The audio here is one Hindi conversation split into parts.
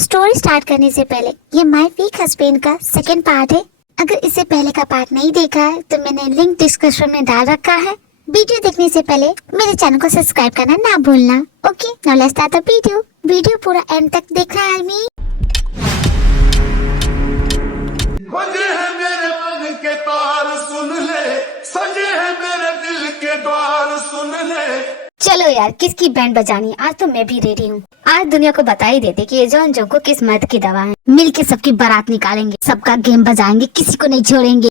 स्टोरी स्टार्ट करने से पहले ये माय वीक हस्बैंड का सेकंड पार्ट है। अगर इससे पहले का पार्ट नहीं देखा है तो मैंने लिंक डिस्क्रिप्शन में डाल रखा है। वीडियो देखने से पहले मेरे चैनल को सब्सक्राइब करना ना भूलना। Okay, now let's start the video. Video पूरा एंड तक देखना है आर्मी। बजे है मेरे मन के तार सुन ले, सजे है मेरे दिल के द्वार सुन ले। चलो यार, किसकी बैंड बजानी, आज तो मैं भी रेडी हूँ। आज दुनिया को बता ही देते कि ये जॉन को किस मर्द की दवा है। मिलके सबकी बारात निकालेंगे, सबका गेम बजाएंगे, किसी को नहीं छोड़ेंगे।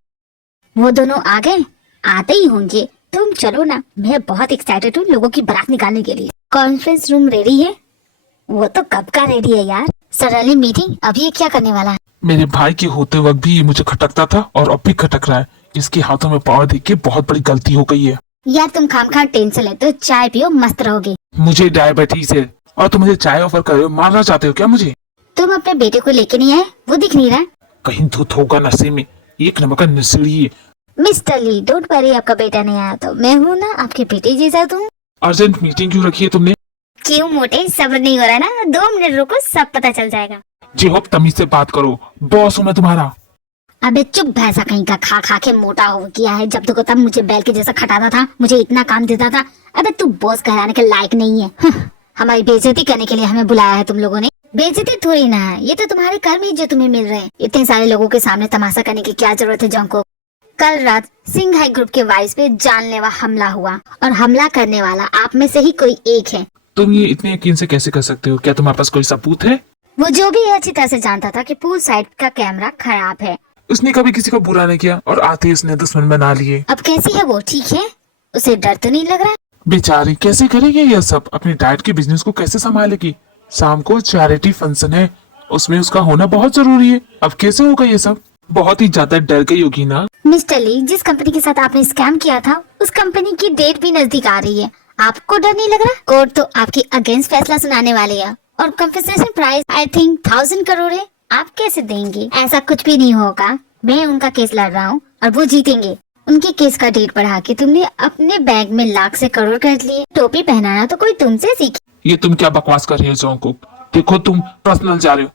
वो दोनों आ गए, आते ही होंगे। तुम चलो ना, मैं बहुत एक्साइटेड हूँ लोगों की बारात निकालने के लिए। कॉन्फ्रेंस रूम रेडी है? वो तो कब का रेडी है यार। सडनली मीटिंग, अभी ये क्या करने वाला है? मेरे भाई के होते वक्त भी ये मुझे खटकता था और अब भी खटक रहा है। इसके हाथों में पावर देख के बहुत बड़ी गलती हो गई है। यार तुम खाम टेंशन लेते हो, चाय पियो, मस्त रहोगे। मुझे डायबिटीज है और तुम मुझे चाय ऑफर कर रहे हो, मारना चाहते हो क्या मुझे? तुम अपने बेटे को लेके नहीं आए, वो दिख नहीं रहा। कहीं धुत होगा नशे में, एक नंबर का नशेड़ी है। मिस्टर ली, डोंट वरी, आपका बेटा नहीं आया तो मैं हूँ ना, आपके बेटे जैसा तुम। अर्जेंट मीटिंग क्यों रखी है तुमने? क्यों मोटे, सब्र नहीं हो रहा ना? 2 मिनट रुको, सब पता चल जाएगा। जी होप तमीज से बात करो, बॉस हूँ मैं तुम्हारा। अबे चुप भैंसा कहीं का, खा खा के मोटा हो गया है। जब देखो तब मुझे बैल के जैसा खटाता था, मुझे इतना काम देता था। अबे तू बॉस कहलाने के लायक नहीं है। हमारी बेइज्जती करने के लिए हमें बुलाया है तुम लोगों ने। बेइज्जती थोड़ी ना है, ये तो तुम्हारे कर्म ही जो तुम्हें मिल रहे हैं। इतने सारे लोगों के सामने तमाशा करने की क्या जरूरत है जॉन को? कल रात सिंह हाई ग्रुप के वाइस पे जानलेवा हमला हुआ और हमला करने वाला आप में से ही कोई एक है। तुम ये इतने यकीन से कैसे कर सकते हो? क्या तुम्हारे पास कोई सबूत है? वो जो भी अच्छी तरह से जानता था कि पूल साइड का कैमरा खराब है। उसने कभी किसी को बुरा नहीं किया और आते ही उसने दुश्मन बना लिए। अब कैसी है वो, ठीक है? उसे डर तो नहीं लग रहा? बेचारी कैसे करेगी ये सब? अपनी डाइट के बिजनेस को कैसे संभालेगी? शाम को चैरिटी फंक्शन है, उसमें उसका होना बहुत जरूरी है। अब कैसे होगा ये सब? बहुत ही ज्यादा डर गई होगी ना? मिस्टर ली, जिस कंपनी के साथ आपने स्कैम किया था उस कंपनी की डेट भी नजदीक आ रही है। आपको डर नहीं लग रहा? कोर्ट तो आपकी अगेंस्ट फैसला सुनाने वाली है और compensation price I think 1000 crore है। आप कैसे देंगे? ऐसा कुछ भी नहीं होगा। मैं उनका केस लड़ रहा हूँ और वो जीतेंगे। उनके केस का डेट बढ़ा के तुमने अपने बैग में लाख से करोड़ कर लिए। टोपी पहनाना तो कोई तुमसे सीखे। ये तुम क्या बकवास कर रहे हो जोंको? देखो तुम पर्सनल जा रहे हो।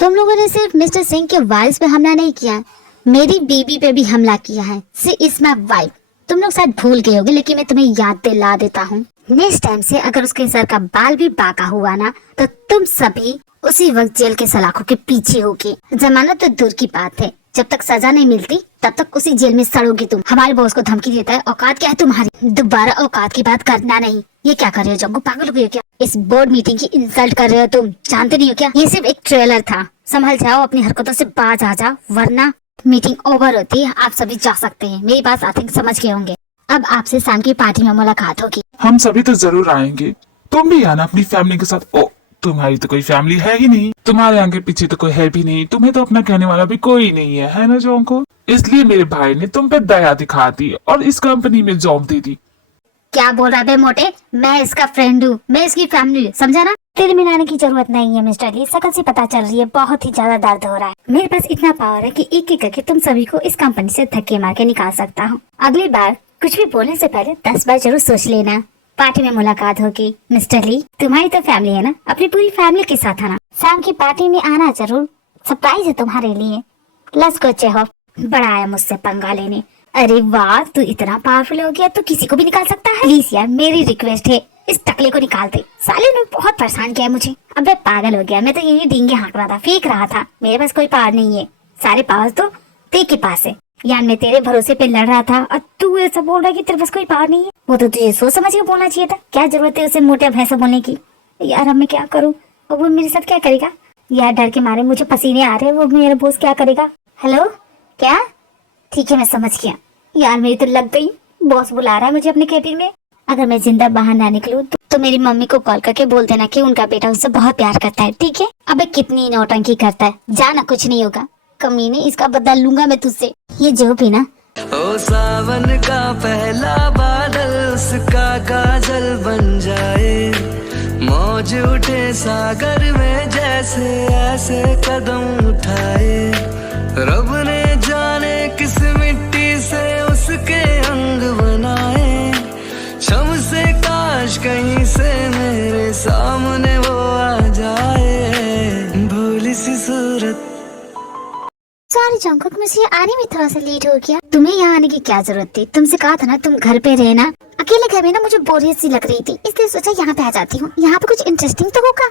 तुम लोगों ने सिर्फ मिस्टर सिंह के वाइफ पे हमला नहीं किया, मेरी बीबी पे भी हमला किया है। सी इज माय वाइफ। तुम लोग शायद भूल गए होगे, लेकिन मैं तुम्हें याद दिला देता हूँ। नेक्स्ट टाइम से अगर उसके सर का बाल भी बांका हुआ ना, तो तुम सभी उसी वक्त जेल के सलाखों के पीछे होगे। जमानत तो दूर की बात है, जब तक सजा नहीं मिलती तब तक उसी जेल में सड़ोगी तुम। हमारे बॉस को धमकी देता है, औकात क्या है तुम्हारी? दोबारा औकात की बात करना नहीं। ये क्या कर रहे हो जंगू, पागल हो गए हो क्या? इस बोर्ड मीटिंग की इंसल्ट कर रहे हो तुम, जानते नहीं हो क्या? ये सिर्फ एक ट्रेलर था। संभल जाओ, अपनी हरकतों से बाज आ जाओ, वरना मीटिंग ओवर होती है। आप सभी जा सकते हैं। मेरी बात आई थिंक समझ गए होंगे। अब आपसे शाम की पार्टी में मुलाकात होगी। हम सभी तो जरूर आएंगे, तुम भी आना अपनी फैमिली के साथ। ओ, तुम्हारी तो कोई फैमिली है ही नहीं, तुम्हारे आगे पीछे तो कोई है भी नहीं, तुम्हें तो अपना कहने वाला भी कोई नहीं है ना जोंको? इसलिए मेरे भाई ने तुम पे दया दिखा दी और इस कंपनी में जॉब दे दी। क्या बोल रहा है बे मोटे? मैं इसका फ्रेंड हूँ, मैं इसकी फैमिली, समझा ना? तेरे मिलाने की जरूरत नहीं है मिस्टर ली, शकल से पता चल रही है बहुत ही ज्यादा दर्द हो रहा है। मेरे पास इतना पावर है कि एक एक करके तुम सभी को इस कंपनी से धक्के मार के निकाल सकता हूँ। अगली बार कुछ भी बोलने से पहले 10 बार जरूर सोच लेना। पार्टी में मुलाकात होगी। मिस्टर ली, तुम्हारी तो फैमिली है ना, अपनी पूरी फैमिली के साथ आना। शाम की पार्टी में आना जरूर, सरप्राइज है तुम्हारे लिए। लेट्स गो चेहॉफ। बड़ा आया मुझसे पंगा लेने। अरे वाह, तू इतना पावरफुल हो गया तो किसी को भी निकाल सकता है। प्लीज यार, मेरी रिक्वेस्ट है, इस टकले को निकाल दे। साले ने बहुत परेशान किया है मुझे। अबे पागल हो गया, मैं तो यही डींगे हाँक रहा था, फेंक रहा था। मेरे पास कोई पावर नहीं है, सारे पावर तो ते के पास है। यार मैं तेरे भरोसे पे लड़ रहा था और तू ऐसा बोल रहा है कि तेरे पास कोई पावर नहीं है। वो तो तुझे सोच समझ के बोलना चाहिए था। क्या जरूरत है उसे मोटे भैंसा बोलने की? यार अब मैं क्या करूँ? और वो मेरे साथ क्या करेगा? यार डर के मारे मुझे पसीने आ रहे हैं, वो मेरा बॉस क्या करेगा? हेलो, क्या? ठीक है, मैं समझ गया। यार मेरी तो लग गई, बॉस बुला रहा है मुझे अपने कैबिन में। अगर मैं जिंदा बाहर ना निकलूं तो मेरी मम्मी को कॉल करके बोल देना कि उनका बेटा उससे बहुत प्यार करता है, ठीक है? अबे कितनी नौटंकी करता है, जाना, कुछ नहीं होगा। कमीने, इसका बदला लूंगा मैं तुझसे। ये जो भी ना, ओ सावन का पहला बादल उसका काजल बन जाए, मौज उठे सागर में जैसे ऐसे कदम उठाए, रब ने जाने किस मिट्टी से उसके अंग बनाए, छम से काश कहीं से मेरे सामने वो आ जाए, भूल सी सूरत। सॉरी जंकुक, मुझे आने में थोड़ा सा लेट हो गया। तुम्हें यहाँ आने की क्या जरूरत थी? तुमसे कहा था ना तुम घर पे रहना। अकेले घर में ना मुझे बोरियत सी लग रही थी, इसलिए सोचा यहाँ पे आ जाती हूँ। यहाँ पे कुछ इंटरेस्टिंग तो होगा,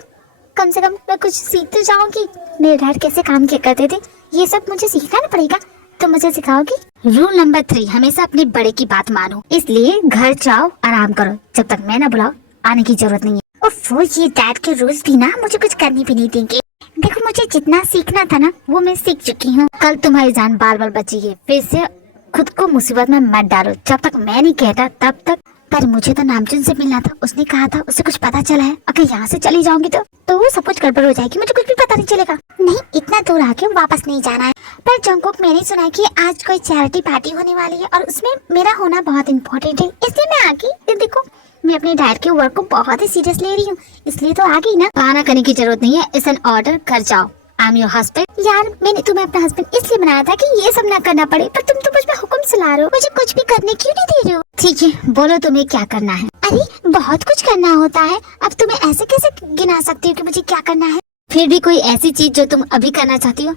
कम से कम मैं कुछ सीख तो जाऊंगी। मेरे डैड कैसे काम किया करते थे, ये सब मुझे सीखना ना पड़ेगा। तुम मुझे सिखाओगी? रूल नंबर 3, हमेशा अपने बड़े की बात मानो। इसलिए घर जाओ, आराम करो, जब तक मैं ना बुलाओ आने की जरूरत नहीं है। ओफो, ये डैड के रूल्स भी ना मुझे कुछ करने भी नहीं देंगे। देखो, मुझे जितना सीखना था ना वो मैं सीख चुकी हूँ। कल तुम्हारी जान बार बार बची है, फिर से खुद को मुसीबत में मत डालो। जब तक मैं नहीं कहता तब तक। पर मुझे तो नामचुन से मिलना था, उसने कहा था उसे कुछ पता चला है। अगर यहाँ से चली जाऊंगी तो वो सब कुछ गड़बड़ हो जाएगी, मुझे कुछ भी पता नहीं चलेगा। नहीं, इतना दूर आके वापस नहीं जाना है। पर जंकुक, मैंने सुना है कि आज कोई चैरिटी पार्टी होने वाली है और उसमें मेरा होना बहुत इम्पोर्टेंट है, इसलिए मैं आ गई। देखो, मैं अपने डैड के वर्क को बहुत ही सीरियस ले रही हूँ, इसलिए तो आ गई ना। बहाना करने की जरूरत नहीं है, इट्स एन ऑर्डर, कर जाओ। I am your husband. यार, मैंने तुम्हें अपना हस्बैंड इसलिए बनाया था कि ये सब ना करना पड़े, पर तुम तो मुझ पे हुक्म चला रहे हो। मुझे कुछ भी करने क्यों नहीं दे रहे हो? ठीक है, बोलो तुम्हें क्या करना है। अरे, बहुत कुछ करना होता है। अब तुम्हें ऐसे कैसे गिना सकती हो कि मुझे क्या करना है? फिर भी कोई ऐसी चीज जो तुम अभी करना चाहती हो।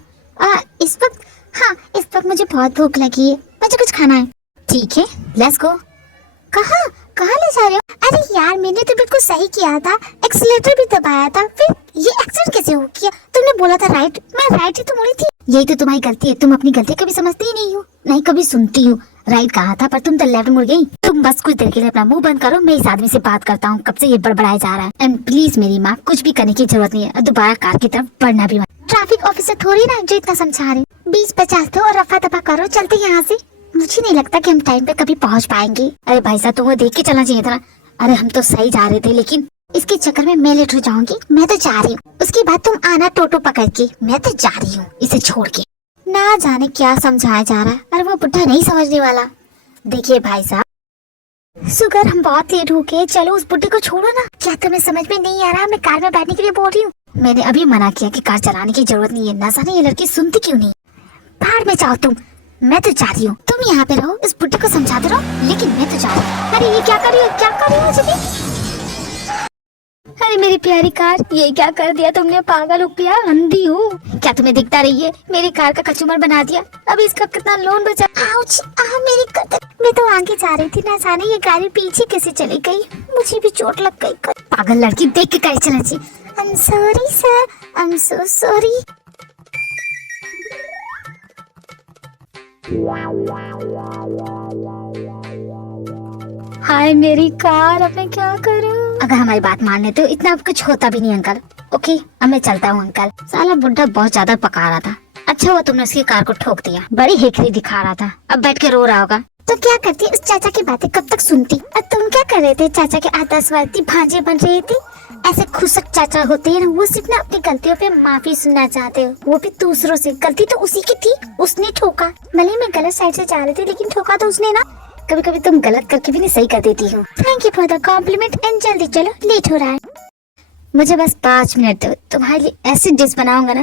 इस वक्त? हाँ, इस वक्त मुझे बहुत भूख लगी है, मुझे कुछ खाना है। ठीक है, लेट्स गो। कहाँ ले जा रहे हो? अरे यार, मैंने तो बिल्कुल सही किया था, एक्सीलेटर भी दबाया था, फिर ये एक्सीडेंट कैसे हो गया? तुमने बोला था राइट, मैं राइट ही तो मुड़ी थी। यही तो तुम्हारी गलती है, तुम अपनी गलती कभी समझती ही नहीं हो, नहीं कभी सुनती हो। राइट कहा था पर तुम तो लेफ्ट मुड़ गई। तुम बस कुछ देर के लिए अपना मुंह बंद करो, मैं इस आदमी से बात करता हूँ, कब से ये बड़बड़ाया जा रहा है। एंड प्लीज मेरी माँ, कुछ भी करने की जरूरत नहीं है, दोबारा कार की तरफ बढ़ना भी मत। ट्रैफिक ऑफिसर थोड़ी ना जो इतना समझा रहे। 20-50 दो और रफा दफा करो, चलते यहाँ से। मुझे नहीं लगता कि हम टाइम पे कभी पहुंच पाएंगे। अरे भाई साहब, तुम्हें देख के चलना चाहिए था ना। अरे हम तो सही जा रहे थे, लेकिन इसके चक्कर में मैं लेट हो जाऊंगी। मैं तो जा रही हूँ, उसके बाद तुम आना टोटो पकड़ के। मैं तो जा रही हूँ इसे छोड़ के। ना जाने क्या समझाया जा रहा है, और वो बुढ़ा नहीं समझने वाला। देखिए भाई साहब, शुगर हम बहुत लेट हो गए, चलो उस बुढ़े को छोड़ो ना। क्या तुम्हें समझ में नहीं आ रहा? मैं कार में बैठने के लिए बोल रही हूँ। मैंने अभी मना किया कि कार चलाने की जरूरत नहीं है। ना जाने ये लड़की सुनती क्यों नहीं। बाहर में जाओ तुम, मैं तो जा रही हूँ। तुम यहाँ पे रहो, इस बुढ़े को समझाते रहो, लेकिन मैं तो जा रही हूँ। अरे ये क्या कर रही हो, क्या कर रही हो जल्दी? अरे मेरी प्यारी कार, ये क्या कर दिया तुमने? पागल हो क्या? अंधी हो क्या? तुम्हें दिखता रही है, मेरी कार का कचूमर बना दिया। अब इसका कितना लोन बचा। आउच, मेरी गर्दन। मैं तो आगे जा रही थी, ना जाने ये गाड़ी पीछे कैसे चली गई। मुझे भी चोट लग गई। पागल लड़की, देख के गाड़ी चलानी चाहिए। I am sorry sir, I am so sorry. हाय मेरी कार, अब मैं क्या करूं? अगर हमारी बात मानने तो इतना कुछ होता भी नहीं अंकल। ओके, अब मैं चलता हूँ अंकल। साला बुढ़ा बहुत ज्यादा पका रहा था। अच्छा हुआ तुमने उसकी कार को ठोक दिया, बड़ी हेकड़ी दिखा रहा था। अब बैठ के रो रहा होगा। तो क्या करती, उस चाचा की बातें कब तक सुनती? और तुम क्या कर रहे थे? चाचा के आदर्शवादी भांजे बन रहे थे। ऐसे खुशक चाचा होते हैं ना, वो सिर्फ ना अपनी गलतियों पे माफी सुनना चाहते हो, वो भी दूसरों से। गलती तो उसी की थी, उसने ठोका। भले मैं गलत साइड से जा रही थी, लेकिन ठोका तो उसने ना। कभी कभी तुम गलत करके भी नहीं सही कर देती हो। Thank you for the compliment and जल्दी चलो, लेट हो रहा है। मुझे बस 5 मिनट दो, तुम्हारे लिए ऐसी डिश बनाऊंगा ना।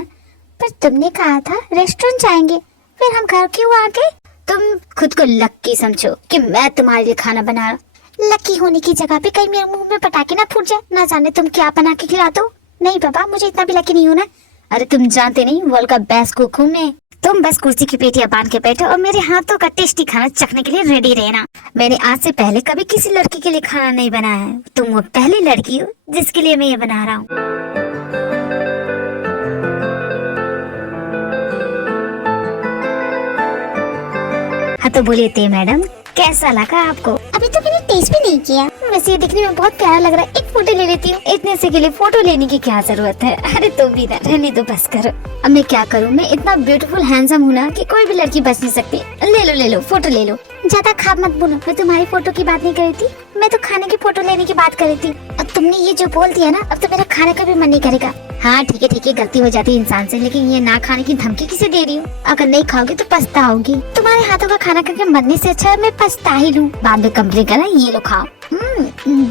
पर तुमने कहा था रेस्टोरेंट जाएंगे, फिर हम घर क्यों आ गए? तुम खुद को लक्की समझो कि मैं तुम्हारे लिए खाना बना रहा। लकी होने की जगह पे कहीं मेरे मुंह में पटाखे ना फूट जाए, ना जाने तुम क्या बना के खिला दो। नहीं बाबा, मुझे इतना भी लकी नहीं होना। अरे तुम जानते नहीं, वर्ल्ड का बेस्ट कुक हूँ मैं। तुम बस कुर्सी की पेटियां बांध के बैठो और मेरे हाथों का टेस्टी खाना चखने के लिए रेडी रहना। मैंने आज से पहले कभी किसी लड़की के लिए खाना नहीं बनाया है। तुम वो पहली लड़की हो जिसके लिए मैं ये बना रहा हूँ। हाँ तो बोलिए ते मैडम, कैसा लगा आपको? अभी तो मैंने टेस्ट भी नहीं किया। वैसे ये दिखने में बहुत प्यारा लग रहा है, एक फोटो ले लेती हूँ। इतने से के लिए फोटो लेने की क्या जरूरत है? अरे तुम भी ना रहने दो, बस करो। अब मैं क्या करूँ? मैं इतना ब्यूटीफुल हैंडसम हूँ ना कि कोई भी लड़की बच नहीं सकती। ले लो फोटो ले लो। ज्यादा खाब मत बोलो, मैं तुम्हारी फोटो की बात नहीं कर रही थी, मैं तो खाने की फोटो लेने की बात कर रही थी। अब तुमने ये जो बोल दिया ना, अब तो मेरा खाने का भी मन नहीं करेगा। हाँ ठीक है, गलती हो जाती है इंसान से, लेकिन ये ना खाने की धमकी किसे दे रही हूँ? अगर नहीं खाओगे तो पछताओगी। तुम्हारे हाथों का खाना करके मरने से अच्छा है मैं पछता ही लूँ। बाद में कंप्लेन करा, ये लो खाओ।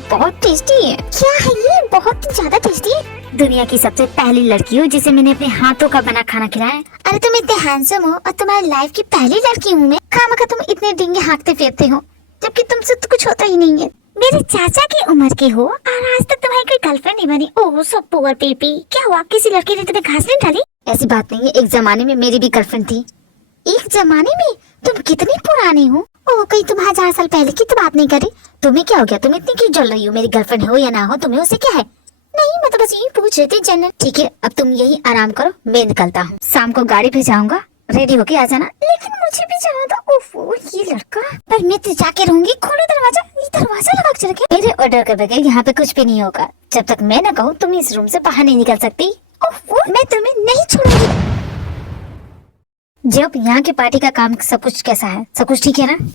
बहुत टेस्टी है। क्या है ये? बहुत ज्यादा टेस्टी है। दुनिया की सबसे पहली लड़की हो जिसे मैंने अपने हाथों का बना खाना खिलाया। अरे तुम इतने हैंडसम हो और तुम्हारी लाइफ की पहली लड़की हूँ मैं। खामखा तुम इतने डिंगे हाँकते फिरते हो, जबकि तुमसे तो कुछ होता ही नहीं है। मेरे चाचा की उम्र के हो और आज तक तुम्हारी कोई गर्लफ्रेंड नहीं बनी। ओह सो पुअर बेबी। क्या हुआ, किसी लड़की ने तुम्हें घास नहीं डाली? ऐसी बात नहीं है, एक जमाने में मेरी भी गर्लफ्रेंड थी। एक जमाने में? तुम कितनी पुरानी हो? ओ कहीं तुम 1000 साल पहले की तो बात नहीं करी? तुम्हें क्या हो गया? तुम इतनी क्यों जल रही हो? मेरी गर्लफ्रेंड हो या ना हो, तुम्हें उससे क्या है? नहीं, मैं तो बस यही पूछ रही थी जनरल। ठीक है, अब तुम यही आराम करो, मैं निकलता हूँ। शाम को गाड़ी पे जाऊंगा, रेडी होके आ जाना। लेकिन मुझे भी जाना था। ओफो, ये लड़का। पर मैं तो जाके रहूंगी। खोलो दरवाजा। ये दरवाजा लगा के रखे। मेरे ऑर्डर के बगैर यहाँ पे कुछ भी नहीं होगा। जब तक मैं न कहूँ तुम इस रूम से बाहर नहीं निकल सकती। ओफो, मैं तुम्हें नहीं छोड़ूंगी। जब यहाँ के पार्टी का काम सब कुछ कैसा है? सब कुछ ठीक है ना?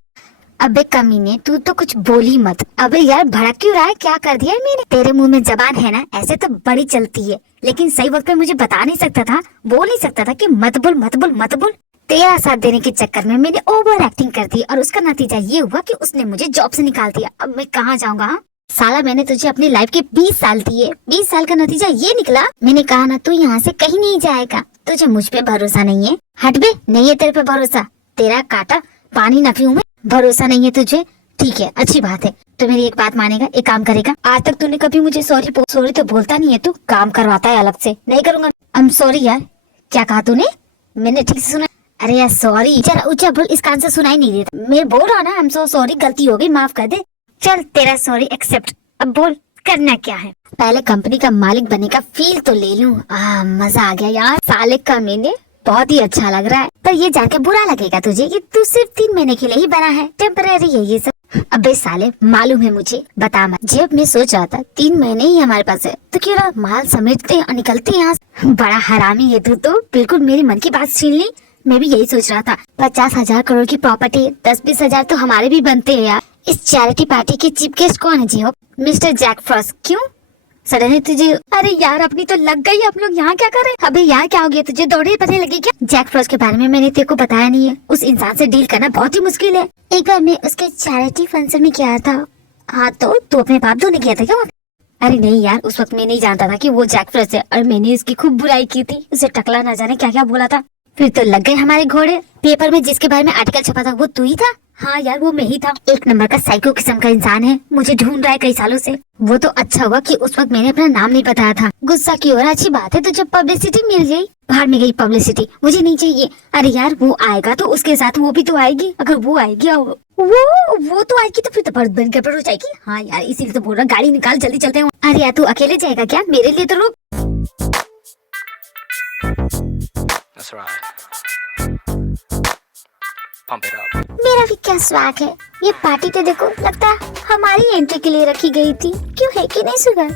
अबे कमीने, तू तो कुछ बोली मत। अबे यार, भड़क क्यों रहा है? क्या कर दिया है मैंने? तेरे मुंह में जबान है ना, ऐसे तो बड़ी चलती है, लेकिन सही वक्त पे मुझे बता नहीं सकता था, बोल नहीं सकता था कि मत बोल मत बोल मत बोल। तेरा साथ देने के चक्कर में मैंने ओवर एक्टिंग कर दी और उसका नतीजा ये हुआ कि उसने मुझे जॉब से निकाल दिया। अब मैं कहाँ जाऊँगा? हाँ? साला, मैंने तुझे अपनी लाइफ के 20 साल दिए, 20 साल का नतीजा ये निकला। मैंने कहा ना, तू यहाँ से कहीं नहीं जाएगा। तुझे मुझ पे भरोसा नहीं है? हट बे, नहीं है तेरे पे भरोसा। तेरा काटा पानी न पीऊं मैं? भरोसा नहीं है तुझे? ठीक है, अच्छी बात है। तो मेरी एक बात मानेगा, एक काम करेगा? आज तक तूने कभी मुझे सॉरी तो बोलता नहीं है, तू काम करवाता है अलग से। नहीं करूंगा। आई एम सॉरी यार। क्या कहा तूने? मैंने ठीक से सुना? अरे यार सॉरी, जरा ऊंचा बोल, इस कान से सुनाई नहीं देता। मैं बोल रहा ना, आई एम सो सॉरी, गलती हो गई, माफ कर दे। चल, तेरा सॉरी एक्सेप्ट। अब बोल, करना क्या है? पहले कंपनी का मालिक बनने का फील तो ले लूं। मजा आ गया यार। साले का मैंने बहुत ही अच्छा लग रहा है। पर ये जानकर बुरा लगेगा तुझे कि तू सिर्फ 3 महीने के लिए ही बना है, टेम्पररी है ये सब। अबे साले, मालूम है मुझे, बता मत। जब मैं सोच रहा था 3 महीने ही हमारे पास है, तो क्यों ना माल समेटते हैं और निकलते हैं यहाँ से। बड़ा हरामी है तू तो, बिल्कुल मेरे मन की बात छीन ली। मैं भी यही सोच रहा था। 50,000 करोड़ की प्रॉपर्टी, 10-20 हजार तो हमारे भी बनते हैं यार। इस चैरिटी पार्टी के चीफ गेस्ट कौन है जी? Mister Jack Frost. क्यों सडनली तुझे? अरे यार, अपनी तो लग गई। हम लोग यहाँ क्या करें? अबे यार, क्या हो गया तुझे? दौड़े पता लगे क्या? जैक फ्रॉस्ट के बारे में मैंने तेरे को बताया नहीं है। उस इंसान से डील करना बहुत ही मुश्किल है। एक बार मैं उसके चैरिटी फंक्शन में गया था। हाँ, तो तू अपने बाप धोने गया था क्या? अरे नहीं यार, उस वक्त मैं नहीं जानता था कि वो जैक फ्रॉस्ट है, और मैंने उसकी खूब बुराई की थी। उसे टकला ना जाने क्या क्या बोला था। फिर तो लग गए हमारे घोड़े। पेपर में जिसके बारे में आर्टिकल छपा था वो तू ही था। हाँ यार, वो मैं ही था। एक नंबर का साइको किस्म का इंसान है, मुझे ढूंढ रहा है कई सालों से। वो तो अच्छा हुआ कि उस वक्त मैंने अपना नाम नहीं बताया था। गुस्सा की और अच्छी बात है, तो जब पब्लिसिटी मिल गई। बाहर में गई पब्लिसिटी, मुझे नहीं चाहिए। अरे यार, वो आएगा तो उसके साथ वो भी तो आएगी। अगर वो आएगी, वो तो आएगी, तो फिर तो बहुत बड़ी गड़बड़ हो जाएगी। हाँ यार, इसीलिए तो बोल रहा, गाड़ी निकाल, जल्दी चलते हैं। अरे यार, तू अकेले जाएगा क्या? मेरे लिए तो रुक। That's right. Pump it up. मेरा भी क्या स्वाग है। ये पार्टी तो देखो, लगता है हमारी एंट्री के लिए रखी गई थी। क्यों है कि नहीं सुगर?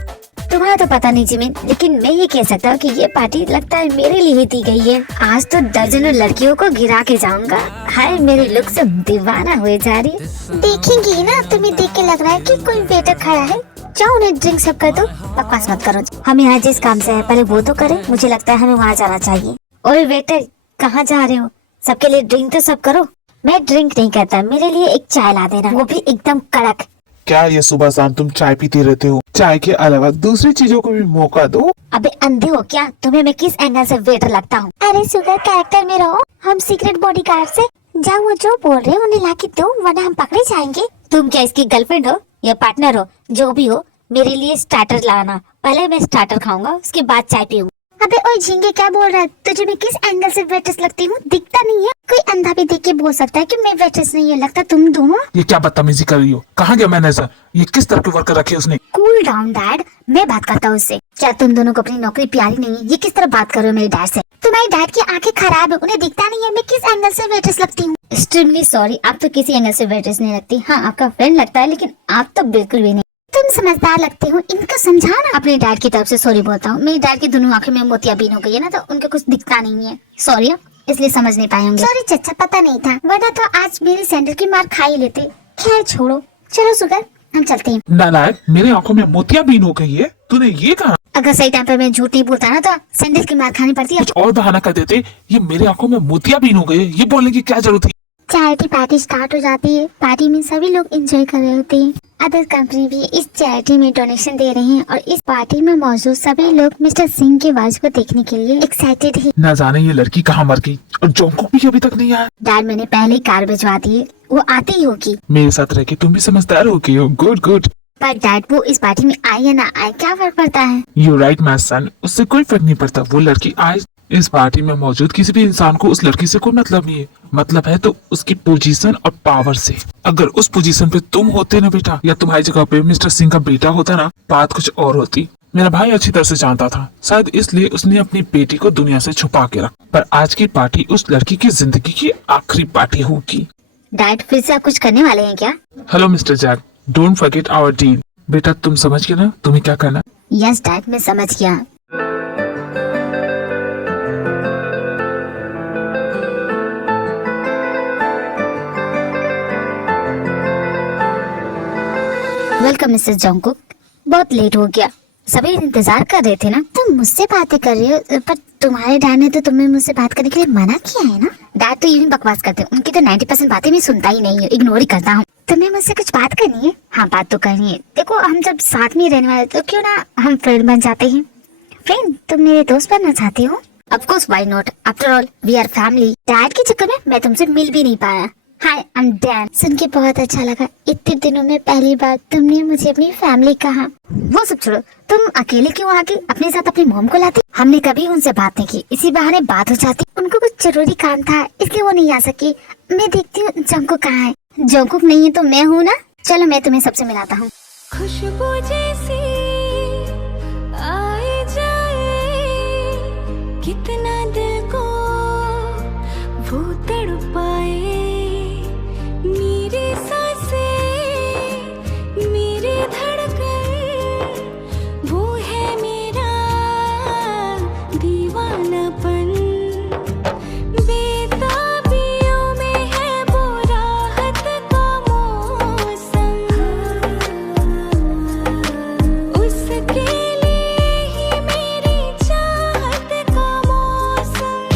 तुम्हारा तो पता नहीं जिमिन, लेकिन मैं ये कह सकता हूँ कि ये पार्टी लगता है मेरे लिए ही दी गई है। आज तो दर्जनों लड़कियों को गिरा के जाऊंगा। हाय, मेरे लुक से दीवाना हुए जा रही। देखेंगी ना, तुम्हें देख के लग रहा है कि कोई वेटर खड़ा है। जाओ उन्हें ड्रिंक सब कर दो। बकवास मत करो। हम यहाँ जिस काम से है, पहले वो तो करें। मुझे लगता है हमें वहाँ जाना चाहिए। और वेटर, कहाँ जा रहे हो? सबके लिए ड्रिंक तो सब करो। मैं ड्रिंक नहीं करता, मेरे लिए एक चाय ला देना, वो भी एकदम कड़क। क्या ये सुबह शाम तुम चाय पीते रहते हो? चाय के अलावा दूसरी चीजों को भी मौका दो। अबे अंधे हो क्या? तुम्हें मैं किस एंगल से वेटर लगता हूँ? अरे सुगर, कैरेक्टर में रहो। हम सीक्रेट बॉडीगार्ड से। जाओ, वो जो बोल रहे हैं उन्हें ला के दो, वरना हम पकड़े जाएंगे। तुम क्या इसकी गर्लफ्रेंड हो या पार्टनर हो? जो भी हो, मेरे लिए स्टार्टर लाना। पहले मैं स्टार्टर खाऊंगा, उसके बाद चाय पीऊंगा। अबे ओए झिंगे, क्या बोल रहा है? तुझे मैं किस एंगल से वेट्रेस लगती हूँ? दिखता नहीं है? कोई अंधा भी देख के बोल सकता है कि मैं वेट्रेस नहीं है। लगता तुम दोनों। ये क्या बदतमीजी कर रही हो? कहाँ गया मैनेजर? ये किस तरह के वर्कर रखे उसने? कूल डाउन डैड, मैं बात करता हूँ उससे। क्या तुम दोनों को अपनी नौकरी प्यारी नहीं है? ये किस तरह बात कर रहे हो मेरे डैड से? तुम्हारी डैड की आंखें खराब है, उन्हें दिखता नहीं है मैं किस एंगल से वेट्रेस लगती हूँ। एक्सट्रीमली सॉरी, आप तो किसी एंगल से वेट्रेस नहीं लगती। हाँ, आपका फ्रेंड लगता है, लेकिन आप तो बिल्कुल भी नहीं। तुम समझदार लगते हो, इनको समझाना। अपने डैड की तरफ से सॉरी बोलता हूँ। मेरी डैड की दोनों आंखें में मोतियाबिंद हो गई है ना, तो उनको कुछ दिखता नहीं है। सॉरी, इसलिए समझ नहीं पाए होंगे। सॉरी चचा, पता नहीं था, वरना तो आज मेरे सैंडल की मार खा ही लेते। खैर छोड़ो, चलो सुगर, हम चलते हैं। नालायक, मेरे आंखों में मोतियाबिंद हो गई है, तूने ये कहा? अगर सही टाइम पर मैं झूठ नहीं बोलता ना, तो सैंडल की मार खानी पड़ती है। कुछ और बहाना कर देते। ये मेरे आंखों में मोतियाबिंद हो गई है, ये बोलने की क्या जरूरत थी? चैरिटी पार्टी स्टार्ट हो जाती है। पार्टी में सभी लोग एंजॉय कर रहे होते हैं। अदर कंपनी भी इस चैरिटी में डोनेशन दे रहे हैं, और इस पार्टी में मौजूद सभी लोग मिस्टर सिंह के वाइफ को देखने के लिए एक्साइटेड है। न जाने ये लड़की कहाँ मर गई, और जोंगकुक भी अभी तक नहीं आया। डैड, मैंने पहले ही कार भिजवा दी है, वो आती ही होगी। मेरे साथ रह के तुम भी समझदार हो गई हो। Good good. पर डैड, वो इस पार्टी में आए या ना आए, क्या फर्क पड़ता है? यू राइट माय सन, उससे कोई फर्क नहीं पड़ता। वो लड़की आए इस पार्टी में मौजूद किसी भी इंसान को उस लड़की से कोई मतलब नहीं है। मतलब है तो उसकी पोजीशन और पावर से। अगर उस पोजीशन पे तुम होते ना बेटा, या तुम्हारी जगह पे मिस्टर सिंह का बेटा होता ना, बात कुछ और होती। मेरा भाई अच्छी तरह से जानता था, शायद इसलिए उसने अपनी बेटी को दुनिया से छुपा के रखा। पर आज की पार्टी उस लड़की की जिंदगी की आखिरी पार्टी होगी। डैड फिर से आप कुछ करने वाले हैं क्या? Hello mister Jack, don't forget our deal. बेटा तुम समझ गए ना तुम्हें क्या करना? यस डैड, मैं समझ गया। Welcome mister Jungkook. बहुत लेट हो गया, सभी इंतजार कर रहे थे ना। तुम मुझसे बातें कर रहे हो, पर तुम्हारे डैड ने तो तुम्हें मुझसे बात करने के लिए मना किया है ना। डैड तो यूं ही बकवास करते हैं, उनकी तो 90% बातें मैं सुनता ही नहीं हूँ, इग्नोर ही करता हूँ। तुम्हें मुझसे कुछ बात करनी है? हाँ, बात तो करनी है। देखो, हम जब साथ में रहने वाले तो क्यों ना हम फ्रेंड बन जाते हैं। फ्रेंड, तुम मेरे दोस्त बनना चाहते हो? Of course, why not, after all we are family. Dad के चक्कर में मैं तुमसे मिल भी नहीं पाया। हाय, आई एम डैन। सुन के बहुत अच्छा लगा। इतने दिनों में पहली बार तुमने मुझे अपनी फैमिली कहा। वो सब छोड़ो, तुम अकेले क्यों आके अपने साथ अपनी मॉम को लाती? हमने कभी उनसे बात नहीं की, इसी बहाने बात हो जाती। उनको कुछ जरूरी काम था इसलिए वो नहीं आ सकी। मैं देखती हूँ जंकुक कहाँ है। जंकुक नहीं है तो मैं हूँ ना। चलो मैं तुम्हें सबसे मिलाता हूँ। खुशबू जैसी आए जाए, कितना दिल को वो तड़पाए। मेरी सांसें, मेरी धड़कन, वो है मेरा दीवानापन। बेताबियों में है वो राहत का मौसम, उसके लिए ही मेरी चाहत का मौसम।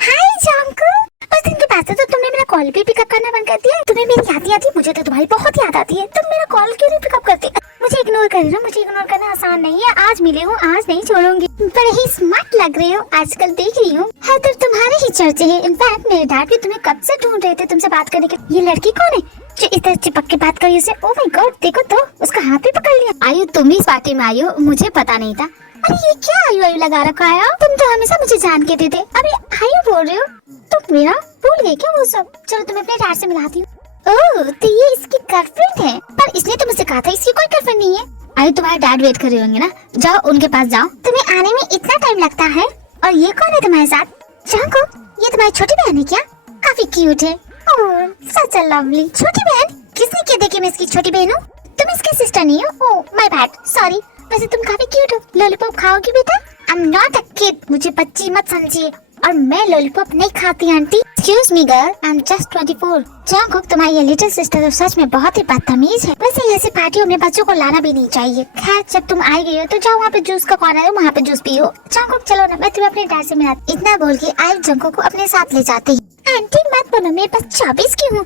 हाय जंकुक, उस दिन के बाद से तो तुमने मेरा कॉल भी पिकअप करना बंद कर दिया है। तुम्हें मेरी याद नहीं आती? मुझे तो तुम्हारी बहुत याद आती है। तुम मेरा कॉल क्यों नहीं पिकअप करती? मुझे इग्नोर कर रही हो? मुझे इग्नोर करना आसान नहीं है। आज मिले हो, आज नहीं छोड़ूंगी। बड़े ही स्मार्ट लग रहे हो आजकल, देख रही हूँ। हाँ, तो तुम्हारे ही चर्चे हैं। इनफैक्ट मेरे डैड भी तुम्हें कब से ढूंढ रहे थे तुमसे बात करने के। ये लड़की कौन है जो इस तरह चिपक के बात कर रही है उसे? ओह माय गॉड, देखो तो, उसका हाथ भी पकड़ लिया। आयु, तुम भी इस पार्टी में आई हो, मुझे पता नहीं था। अरे ये क्या आयु आयु लगा रखा है? तुम तो हमेशा मुझे जान के देते। अरे आयु बोल रहे हो? तुम मेरा भूल गए क्या वो सब? चलो तुम्हें अपने डैड से मिलाती हूँ। ओह, तो ये इसकी गर्लफ्रेंड है। पर इसने तो मुझसे कहा था इसकी कोई गर्लफ्रेंड नहीं है। अरे तुम्हारे डैड वेट कर रहे होंगे ना, जाओ उनके पास जाओ। तुम्हें आने में इतना टाइम लगता है? और ये कौन है तुम्हारे साथ? जाको, ये तुम्हारी छोटी बहन है क्या? काफी क्यूट है। ओह, सच अ लवली। छोटी बहन? किसने कह दिया कि मैं इसकी छोटी बहन हूँ? तुम इसकी सिस्टर नहीं हो? Oh my bad, sorry. वैसे तुम काफी क्यूट हो। लॉलीपॉप खाओगी बेटा? I am not a kid, मुझे बच्ची मत समझिए। और मैं लॉलीपॉप नहीं खाती aunty. Excuse me girl, I am just 24। Jungkook, तुम्हारी ये लिटिल सिस्टर तो सच में बहुत ही बदतमीज है। वैसे ऐसी पार्टियों में बच्चों को लाना भी नहीं चाहिए। खैर, जब तुम आई गई हो तो जाओ वहाँ पे जूस का कॉर्नर है, वहाँ पे जूस पियो। जंकुक चलो ना, मैं तुम्हें अपने डैड से मिलाती। इतना बोल के आई जंकुक को अपने साथ ले जाती। आंटी मत बनो, मेरे पास 24 की हूँ।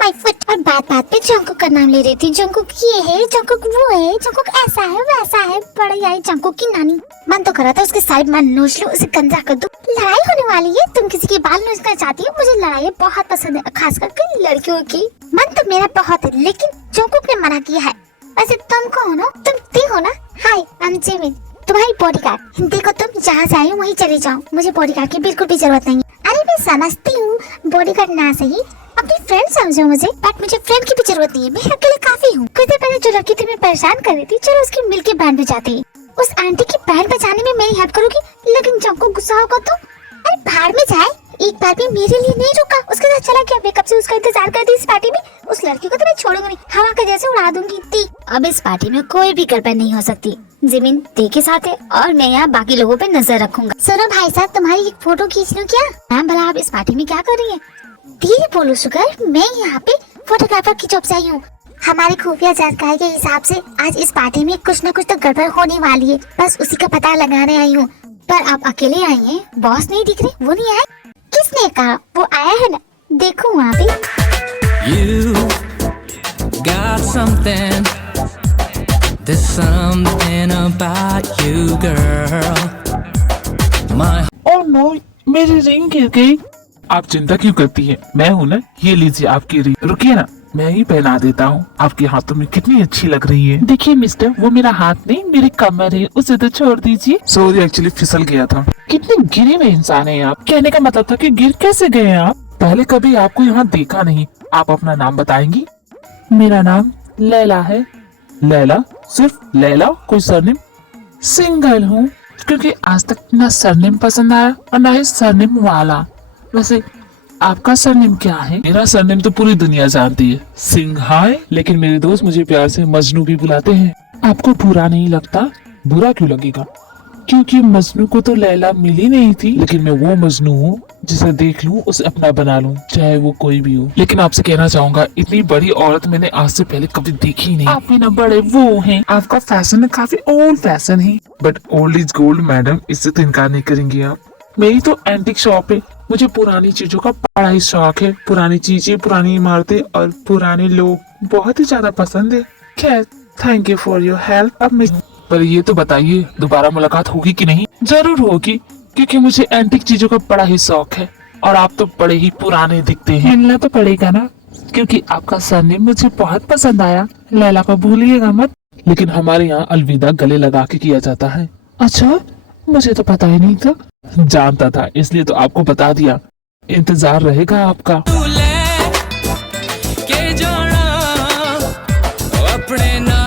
My foot. और बात बात पे जंकुक का नाम ले रही थी। जंकुक ये है, जंकुक वो है, जंकुक ऐसा है वैसा है। बड़ी आई जंकुक की नानी। मन तो करा था उसके साइड में नोच लूं, उसे गंजा कर दूं। लड़ाई होने वाली है, तुम किसी के बाल नोचना चाहती हो? मुझे लड़ाई बहुत पसंद है, खास करके लड़कियों की। मन तो मेरा बहुत है, लेकिन जंकुक ने मना किया है। वैसे तुम कौन हो? तुम ती हो ना? हाय, आई एम जिमिन, तुम्हारी बॉडीगार्ड। देखो, तुम जहाँ से आई हो वहीं चले जाओ, मुझे बॉडीगार्ड की बिल्कुल भी जरूरत नहीं है। अरे मैं समझती हूँ, बॉडीगार्ड ना सही, अपनी फ्रेंड समझो मुझे। बट मुझे फ्रेंड की भी जरूरत नहीं है, मैं अकेले काफी हूँ। कुछ देर पहले जो लड़की तुम्हें परेशान कर रही थी, चलो उसकी मिलके बैंड बजाते हैं। उस आंटी की बैंड बजाने में मेरी हेल्प करोगी? लेकिन जंकुक गुस्सा होगा तो? अरे भाड़ में जाए, एक बार भी मेरे लिए नहीं रुका, उसके साथ चला गया। मैं कब से उसका इंतजार करती इस पार्टी में। उस लड़की को तो मैं छोड़ूंगी नहीं, हवा के जैसे उड़ा दूंगी। ती अब इस पार्टी में कोई भी गर्लफ्रेंड नहीं हो सकती। जिमिन ते के साथ है और मैं यहाँ बाकी लोगों पे नजर रखूंगा। सुनो भाई साहब, तुम्हारी एक फोटो खींच लूं क्या? मैम भला आप इस पार्टी में क्या कर रही है? धीरे बोलो शुगर, मैं यहाँ पे फोटोग्राफर की जॉब से आई हूँ। हमारी खुफिया जानकारी के हिसाब से आज इस पार्टी में कुछ न कुछ तो गड़बड़ होने वाली है, बस उसी का पता लगाने आई हूँ। पर आप अकेले आई हैं, बॉस नहीं दिख रहे, वो नहीं आए? किसने कहा? वो आया है ना, देखो वहाँ पे। You got something, there's something about you, girl. My oh no, मेरी रिंग गिर गई। आप चिंता क्यों करती हैं? मैं हूँ ना, ये लीजिए आपकी रिंग। रुकिए ना, मैं ही पहना देता हूँ। आपके हाथों में कितनी अच्छी लग रही है। देखिए मिस्टर, वो मेरा हाथ नहीं, मेरी कमर है, उसे तो छोड़ दीजिए। सॉरी, एक्चुअली फिसल गया था। कितने गिरे हुए इंसान है आप। कहने का मतलब था कि गिर कैसे गए हैं आप? पहले कभी आपको यहाँ देखा नहीं। आप अपना नाम बताएंगी? मेरा नाम लैला है। लैला? सिर्फ लैला? कोई सरनेम? सिंगल हूँ, क्योंकि आज तक ना सरनेम पसंद आया और ना ही सरनेम वाला। वैसे आपका सरनेम क्या है? मेरा सरनेम तो पूरी दुनिया जानती है, सिंघाई। लेकिन मेरे दोस्त मुझे प्यार से मजनू भी बुलाते हैं। आपको बुरा नहीं लगता? बुरा क्यों लगेगा? क्योंकि मजनू को तो लैला मिली नहीं थी, लेकिन मैं वो मजनू हूँ जिसे देख लूं उसे अपना बना लूं, चाहे वो कोई भी हो। लेकिन आपसे कहना चाहूंगा, इतनी बड़ी औरत मैंने आज से पहले कभी देखी नहीं। आप भी ना बड़े वो हैं। आपका फैशन काफी ओल्ड फैशन है, but old is gold madam, इससे तो इनकार नहीं करेंगी आप। मेरी तो एंटिक शॉप है, मुझे पुरानी चीजों का बड़ा ही शौक है। पुरानी चीजें, पुरानी इमारतें और पुराने लोग बहुत ही ज्यादा पसंद है। खैर, thank you for your help. अब मैं पर ये तो बताइए, दोबारा मुलाकात होगी कि नहीं? जरूर होगी, क्योंकि मुझे एंटिक चीजों का बड़ा ही शौक है और आप तो बड़े ही पुराने दिखते हैं। मिलना तो पड़ेगा ना, क्योंकि आपका सरनेम मुझे बहुत पसंद आया। लैला को भूलिएगा मत। लेकिन हमारे यहाँ अलविदा गले लगा के किया जाता है। अच्छा, मुझे तो पता ही नहीं था। जानता था, इसलिए तो आपको बता दिया। इंतजार रहेगा आपका। के जाना अपने ना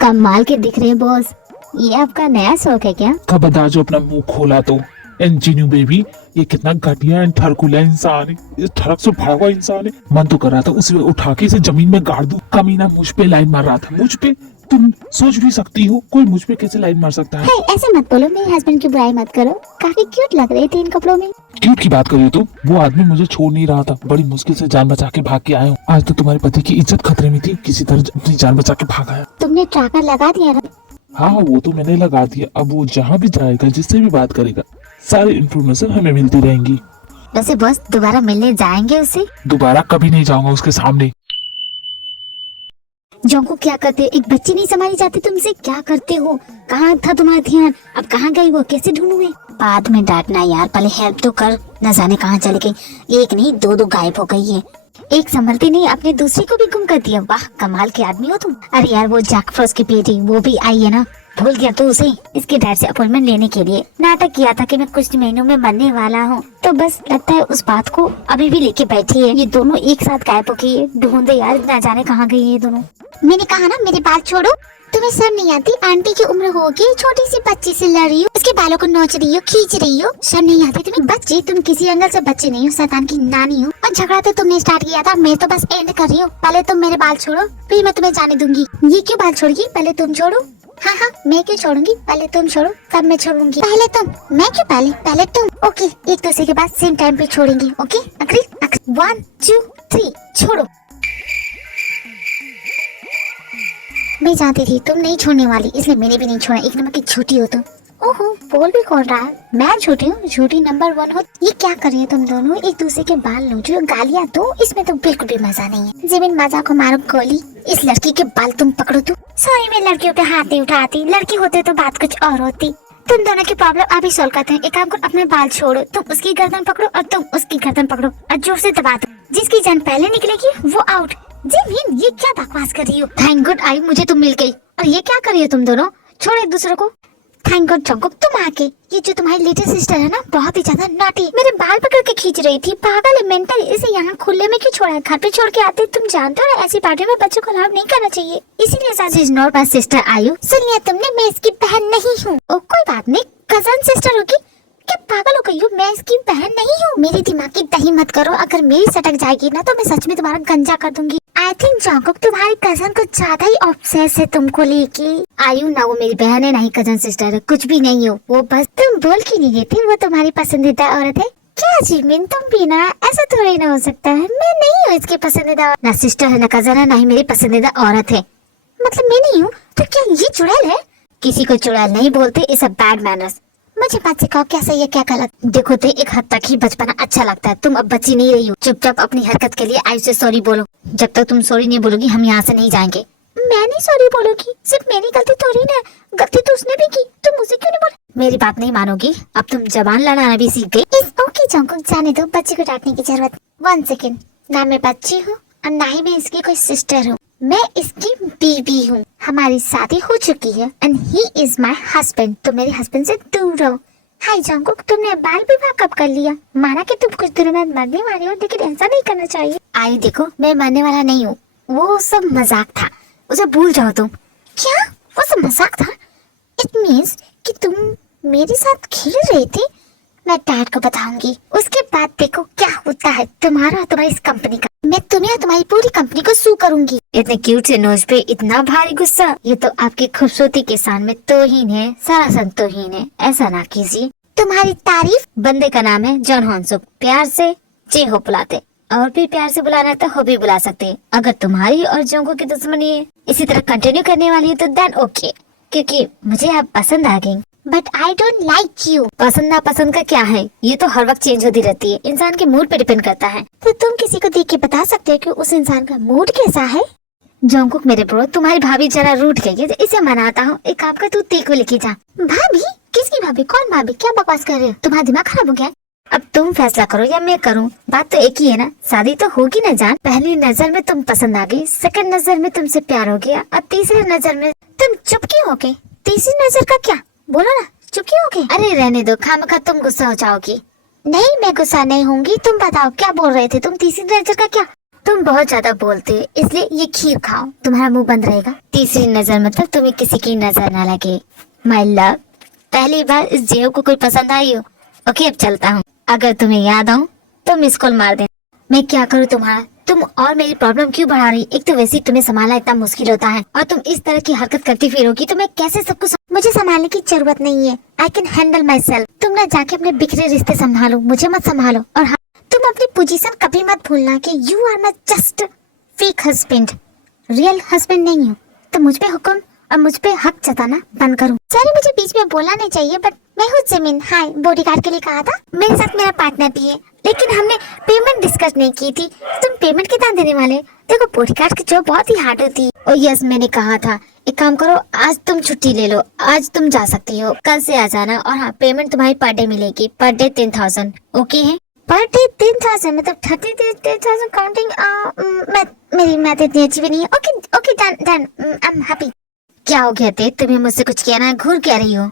कमाल के दिख रहे हैं बॉस। ये आपका नया शौक है क्या? खबरदार जो अपना मुंह खोला तो। इंजीनियर बेबी, ये कितना घटिया एंड ठरकुला इंसान है। ये ठरक से भरा हुआ इंसान है। मन तो कर रहा था उसे उठा के इसे जमीन में गाड़ दूं। कमीना मुझ पे लाइन मार रहा था। मुझ पे? तुम सोच भी सकती हो कोई मुझ पे कैसे लाइन मार सकता है? हे, ऐसे मत बोलो, मेरे हस्बैंड की बुराई मत करो। काफी क्यूट लग रहे थे इन कपड़ों में। क्यूट की बात करिए तो वो आदमी मुझे छोड़ नहीं रहा था। बड़ी मुश्किल से जान बचा के भाग के आया हूँ। आज तो तुम्हारे पति की इज्जत खतरे में थी, किसी तरह अपनी जान बचा के भाग आया। तुमने ट्रैकर लगा दिया ना? हाँ, वो तो मैंने लगा दिया। अब वो जहाँ भी जाएगा, जिससे भी बात करेगा, सारी इन्फॉर्मेशन हमें मिलती रहेंगी। वैसे बॉस, दोबारा मिलने जाएंगे उससे? दोबारा कभी नहीं जाऊंगा उसके सामने। जोंको क्या करते हो? एक बच्ची नहीं संभाली जाती तुमसे? क्या करते हो? कहाँ था तुम्हारा ध्यान? अब कहाँ गई वो? कैसे ढूंढूं मैं? बाद में डांटना यार, पहले हेल्प तो कर। न जाने कहाँ चली गई। एक नहीं, दो गायब हो गई है। एक संभलती नहीं, अपने दूसरी को भी गुम कर दिया। वाह, कमाल के आदमी हो तुम। अरे यार, वो जैक फ्रॉस्ट की बेटी, वो भी आई है ना? भूल गया तो उसे? इसके डैड से अपॉइंटमेंट लेने के लिए नाटक किया था कि मैं कुछ महीनों में मरने वाला हूँ, तो बस लगता है उस बात को अभी भी लेके बैठी है। ये दोनों एक साथ गायब हो गई है। ढूंढे यार, ना जाने कहाँ गई ये दोनों। मैंने कहा ना, मेरी बात छोड़ो। तुम्हें शर्म नहीं आती? आंटी की उम्र होगी, छोटी सी बच्ची से लड़ रही हो, उसके बालों को नोच रही हो, खींच रही हो। शर्म नहीं आती तुम्हें? बच्ची, तुम किसी एंगल से बच्ची नहीं हो, शैतान की नानी हो। और झगड़ा तो तुमने स्टार्ट किया था, मैं तो बस एंड कर रही हूँ। पहले तुम मेरे बाल छोड़ो, फिर मैं तुम्हें जाने दूंगी। ये क्यों बाल छोड़गी? पहले तुम छोड़ो। हाँ हाँ, मैं क्यों छोड़ूंगी? पहले तुम छोड़ो, तब मैं छोड़ूंगी। पहले तुम। मैं क्यों पहले? पहले तुम। ओके, एक दूसरे के बाद सेम टाइम पे छोड़ेंगे। Okay, agree? 1 2 3, छोड़ो। मैं जानती थी तुम नहीं छोड़ने वाली, इसलिए मैंने भी नहीं छोड़ा। एक नंबर की झूठी हो तुम। ओहो, बोल भी कौन रहा है? मैं झूठी हूँ? झूठी नंबर 1 हो। ये क्या कर रही है तुम दोनों? एक दूसरे के बाल नोच रहे हो, गालियाँ दो। इसमें तो बिल्कुल भी मजा नहीं है। जमीन मजा को मारो गोली। इस लड़की के बाल तुम पकड़ो तो। सॉरी, मैं लड़कियों पे हाथ नहीं उठाती। लड़की होते तो बात कुछ और होती। तुम दोनों की प्रॉब्लम अभी सॉल्व करते हैं। एक काम करो, अपने बाल छोड़ो। तुम उसकी गर्दन पकड़ो और तुम उसकी गर्दन पकड़ो और जोर से दबा दो। जिसकी जान पहले निकलेगी वो आउट। जिमिन, ये क्या बकवास कर रही हो? थैंक गॉड आई, मुझे तुम मिल गई। और ये क्या कर रही हो तुम दोनों? छोड़ो एक दूसरे को। थैंक गॉड जंकुक तुम आके। ये जो तुम्हारी लिटिल सिस्टर है ना, बहुत ही ज्यादा नॉटी। मेरे बाल पकड़ के खींच रही थी। पागल है, मेंटल। इसे यहाँ खुले में क्यों छोड़ा है? घर पे छोड़ के आते। तुम जानते हो ना, ऐसी पार्टी में बच्चों को अलाउ नहीं करना चाहिए। इसीलिए सास इज नॉट माय सिस्टर। आयु, सुन लिया तुमने? मैं इसकी बहन नहीं हूँ। ओ कोई बात नहीं, कजन सिस्टर होगी। क्या पागल हो गई हो? मैं इसकी बहन नहीं हूँ। मेरे दिमाग की दही मत करो। अगर मेरी सटक जाएगी ना, तो मैं सच में तुम्हारा गंजा कर दूंगी। आई थिंक जंकुक तुम्हारी कजन कुछ ज्यादा ही ऑब्सेस है तुमको लेके। आयु, ना वो मेरी बहन है, ना ही कजन सिस्टर है। कुछ भी नहीं हो वो। बस तुम बोल क्यों नहीं देती? वो तुम्हारी पसंदीदा औरत है। क्या जिमिन, तुम भी ना, ऐसा थोड़ी ना हो सकता है। मैं नहीं हूँ इसकी पसंदीदा। ना सिस्टर है, ना कजन है, ना ही मेरी पसंदीदा औरत है। मतलब मैं नहीं हूँ तो क्या ये चुड़ैल है? किसी को चुड़ैल नहीं बोलते। It's a bad manners. मुझे बात सिखाओ, क्या सही है क्या गलत। देखो तो एक हद तक ही बचपना अच्छा लगता है। तुम अब बच्ची नहीं रही हो। चुपचाप अपनी हरकत के लिए आई से सॉरी बोलो। जब तक तुम सॉरी नहीं बोलोगी, हम यहाँ से नहीं जाएंगे। मैं नहीं सॉरी बोलूंगी। सिर्फ मेरी गलती थोड़ी ना, गलती तो उसने भी की। तुम मुझे क्यों नहीं बोले? मेरी बात नहीं मानोगी? अब तुम जबान लड़ाना भी सीख गई। ओके जंकुक, जाने दो, बच्चे को डांटने की जरूरत। 1 सेकेंड, ना मैं बच्ची हूँ और ना ही मैं इसकी कोई सिस्टर हूँ। मैं इसकी बीवी हूँ। हमारी शादी हो चुकी है and he is my husband. तो मेरे हस्बैंड से दूर रहो। हाय जंगकुक, तुमने बाल विवाह कब कर लिया? माना कि तुम कुछ दिनों बाद मरने वाली हो, लेकिन ऐसा नहीं करना चाहिए। आई देखो, मैं मरने वाला नहीं हूँ। वो सब मजाक था, उसे भूल जाओ तुम। क्या? वो सब मजाक था? इट मीन्स कि तुम मेरे साथ खेल रहे थे? मैं डैड को बताऊंगी। उसके बाद देखो क्या होता है तुम्हारा और तुम्हारी इस कंपनी का। मैं तुम्हें और तुम्हारी पूरी कंपनी को सू करूंगी। इतने क्यूट से नोज पे इतना भारी गुस्सा, ये तो आपकी खूबसूरती के सामने तौहीन है, सरासर तौहीन है। ऐसा ना कीजिए। तुम्हारी तारीफ। बंदे का नाम है जॉन हॉन्सुक। प्यार से जे हो बुलाते, और भी प्यार से बुलाना है तो हो भी बुला सकते हैं। अगर तुम्हारी और जोंको की दुश्मनी है इसी तरह कंटिन्यू करने वाली है तो देन ओके, क्योंकि मुझे आप पसंद आ गई। But I don't like you. पसंद ना पसंद का क्या है, ये तो हर वक्त चेंज होती रहती है, इंसान के मूड पे डिपेंड करता है। तो तुम किसी को देख के बता सकते हो कि उस इंसान का मूड कैसा है? जोंकुक मेरे ब्रो, तुम्हारी भाभी जरा रूठ गई है, तो इसे मनाता हूँ। एक आप का तू तेको लेके जा। भाभी? किसकी भाभी? कौन भाभी? क्या बकवास कर रहे हो? तुम्हारा दिमाग खराब हो गया? अब तुम फैसला करो या मैं करूं? बात तो एक ही है ना, शादी तो होगी ना जान। पहली नजर में तुम पसंद आ गई, सेकंड नजर में तुमसे प्यार हो गया, और तीसरी नजर में तुम चुप क्यों हो गए? तीसरी नजर का क्या? बोलो ना, चुप क्यों हो गए? अरे रहने दो, खामखा तुम गुस्सा हो जाओगी। नहीं, मैं गुस्सा नहीं होंगी। तुम बताओ क्या बोल रहे थे तुम? तीसरी नजर का क्या? तुम बहुत ज्यादा बोलते हो, इसलिए ये खीर खाओ, तुम्हारा मुंह बंद रहेगा। तीसरी नजर मतलब तुम्हें किसी की नजर ना लगे। माय लव, पहली बार इस जेव को कोई पसंद आई हो। ओके, अब चलता हूँ। अगर तुम्हें याद आऊँ तो मिस कॉल मार देना। मैं क्या करूँ तुम्हारा? तुम और मेरी प्रॉब्लम क्यों बढ़ा रही? एक तो वैसे ही तुम्हें संभालना इतना मुश्किल होता है, और तुम इस तरह की हरकत करती फिरोगी तो मैं कैसे सब कुछ। मुझे संभालने की जरूरत नहीं है। I can handle my self. तुम ना जाके अपने बिखरे रिश्ते संभालो, मुझे मत संभालो। और हाँ, तुम अपनी पोजीशन कभी मत भूलना कि you are my just fake husband, real husband नहीं हो। तो मुझ पे हुक्म और मुझ पे हक जताना बंद करूँ। सॉरी, मुझे बीच में बोलना नहीं चाहिए, बट मैं हूँ जिमिन। हाय, बॉडीगार्ड के लिए कहा था। मेरे साथ मेरा पार्टनर भी है, लेकिन हमने पेमेंट डिस्कस नहीं की थी। तुम पेमेंट कितना देने वाले? देखो, बॉडीगार्ड की जॉब बहुत ही हार्ड होती है। और यस, मैंने कहा था एक काम करो, आज तुम छुट्टी ले लो, आज तुम जा सकती हो, कल से आ जाना। और हाँ, पेमेंट तुम्हारी पर डे मिलेगी, पर डे 10,000। ओके है? पर डे 10,000 मतलब 30,000 काउंटिंग। मेरी मैथ इतनी अच्छी भी नहीं है। Okay okay, done, I am happy. क्या हो गया ते? तुम्हें मुझसे कुछ कहना है? घूर क्या रही हो?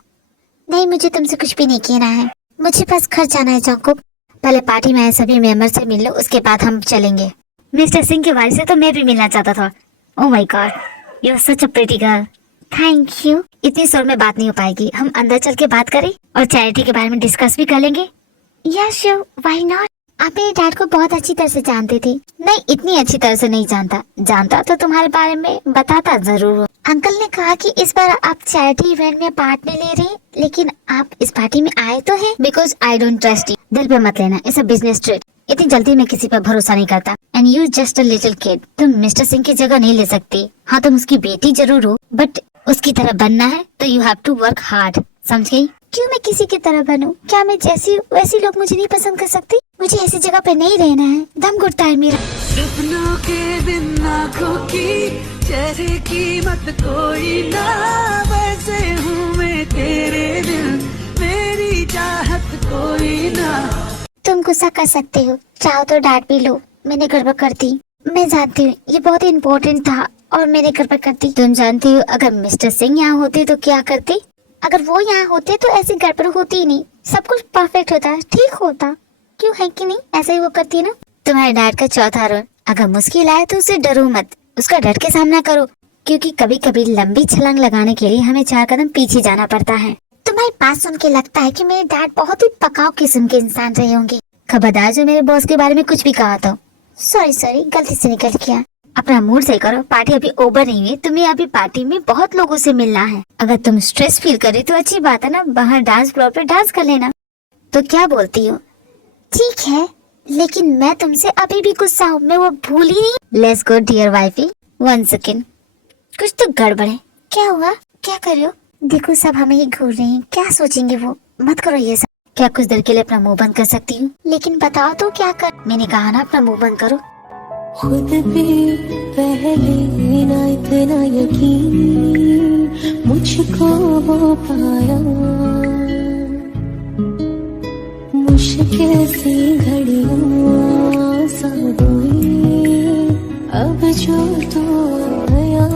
नहीं, मुझे तुमसे कुछ भी नहीं कहना है। मुझे बस घर जाना है जंकुक। पहले पार्टी में आए सभी मेंबर से मिल लो, उसके बाद हम चलेंगे। मिस्टर सिंह के बारे से तो मैं भी मिलना चाहता था। Oh my god, you are such a pretty girl. Thank you. इतनी शोर में बात नहीं हो पाएगी, हम अंदर चल के बात करें और चैरिटी के बारे में डिस्कस भी कर लेंगे। या श्योर, व्हाई नॉट। आप मेरे डैड को बहुत अच्छी तरह से जानते थे। नहीं, इतनी अच्छी तरह से नहीं जानता तो तुम्हारे बारे में बताता जरूर। अंकल ने कहा कि इस बार आप चैरिटी इवेंट में पार्ट नहीं ले रहे, लेकिन आप इस पार्टी में आए तो हैं। Because I don't trust you. दिल पे मत लेना, इट्स अ बिजनेस ट्रिप। इतनी जल्दी मैं किसी पर भरोसा नहीं करता। And you just a little kid. तुम मिस्टर सिंह की जगह नहीं ले सकती। हाँ, तुम उसकी बेटी जरूर हो, बट उसकी तरह बनना है तो you have to work hard. समझ गई? क्यों मैं किसी की तरह बनूं? क्या मैं जैसी वैसी लोग मुझे नहीं पसंद कर सकती? मुझे ऐसी जगह पे नहीं रहना है। दम घुटता है मेरा। सपनों के बिन आँखों की जैसे कीमत कोई ना, वैसे हूँ मैं तेरे दिल, मेरी चाहत कोई ना। तुम गुस्सा कर सकते हो, चाहो तो डांट भी लो। मैंने गड़बड़ कर दी, मैं जानती हूँ, ये बहुत इम्पोर्टेंट था और मैंने गड़बड़ कर दी। तुम जानती हो अगर मिस्टर सिंह यहाँ होते तो क्या करते? अगर वो यहाँ होते तो ऐसी गड़बड़ होती ही नहीं, सब कुछ परफेक्ट होता, ठीक होता। क्यों है कि नहीं? ऐसा ही वो करती है ना। तुम्हारे डैड का चौथा रोल, अगर मुश्किल आए तो उसे डरो मत, उसका डट के सामना करो, क्योंकि कभी कभी लंबी छलांग लगाने के लिए हमें 4 कदम पीछे जाना पड़ता है। तुम्हारी बात सुन के लगता है कि मेरे डैड बहुत ही पकाऊ किस्म के इंसान रहे होंगे। खबरदार जो मेरे बॉस के बारे में कुछ भी कहा तो। सॉरी, गलती से निकल गया। अपना मूड सही करो, पार्टी अभी ओवर नहीं हुई। तुम्हें अभी पार्टी में बहुत लोगों से मिलना है। अगर तुम स्ट्रेस फील करे तो अच्छी बात है ना, बाहर डांस फ्लोर पे डांस कर लेना। तो क्या बोलती हो? ठीक है, लेकिन मैं तुमसे अभी भी गुस्सा हूँ, मैं वो भूल ही नहीं। Let's go dear wifey. 1 second, कुछ तो गड़बड़ है। क्या हुआ? क्या कर रहे हो? देखो, सब हमें ही घूर रहे हैं, क्या सोचेंगे वो? मत करो ये सब। क्या कुछ देर के लिए अपना मुंह बंद कर सकती हूँ? लेकिन बताओ तो क्या कर। मैंने कहा ना, अपना मुंह बंद करो। खुद भी पहले ना इतना यकीन मुझको हो पाया, मुश्किल सी घड़ियां सा हुई अब जो तू आया।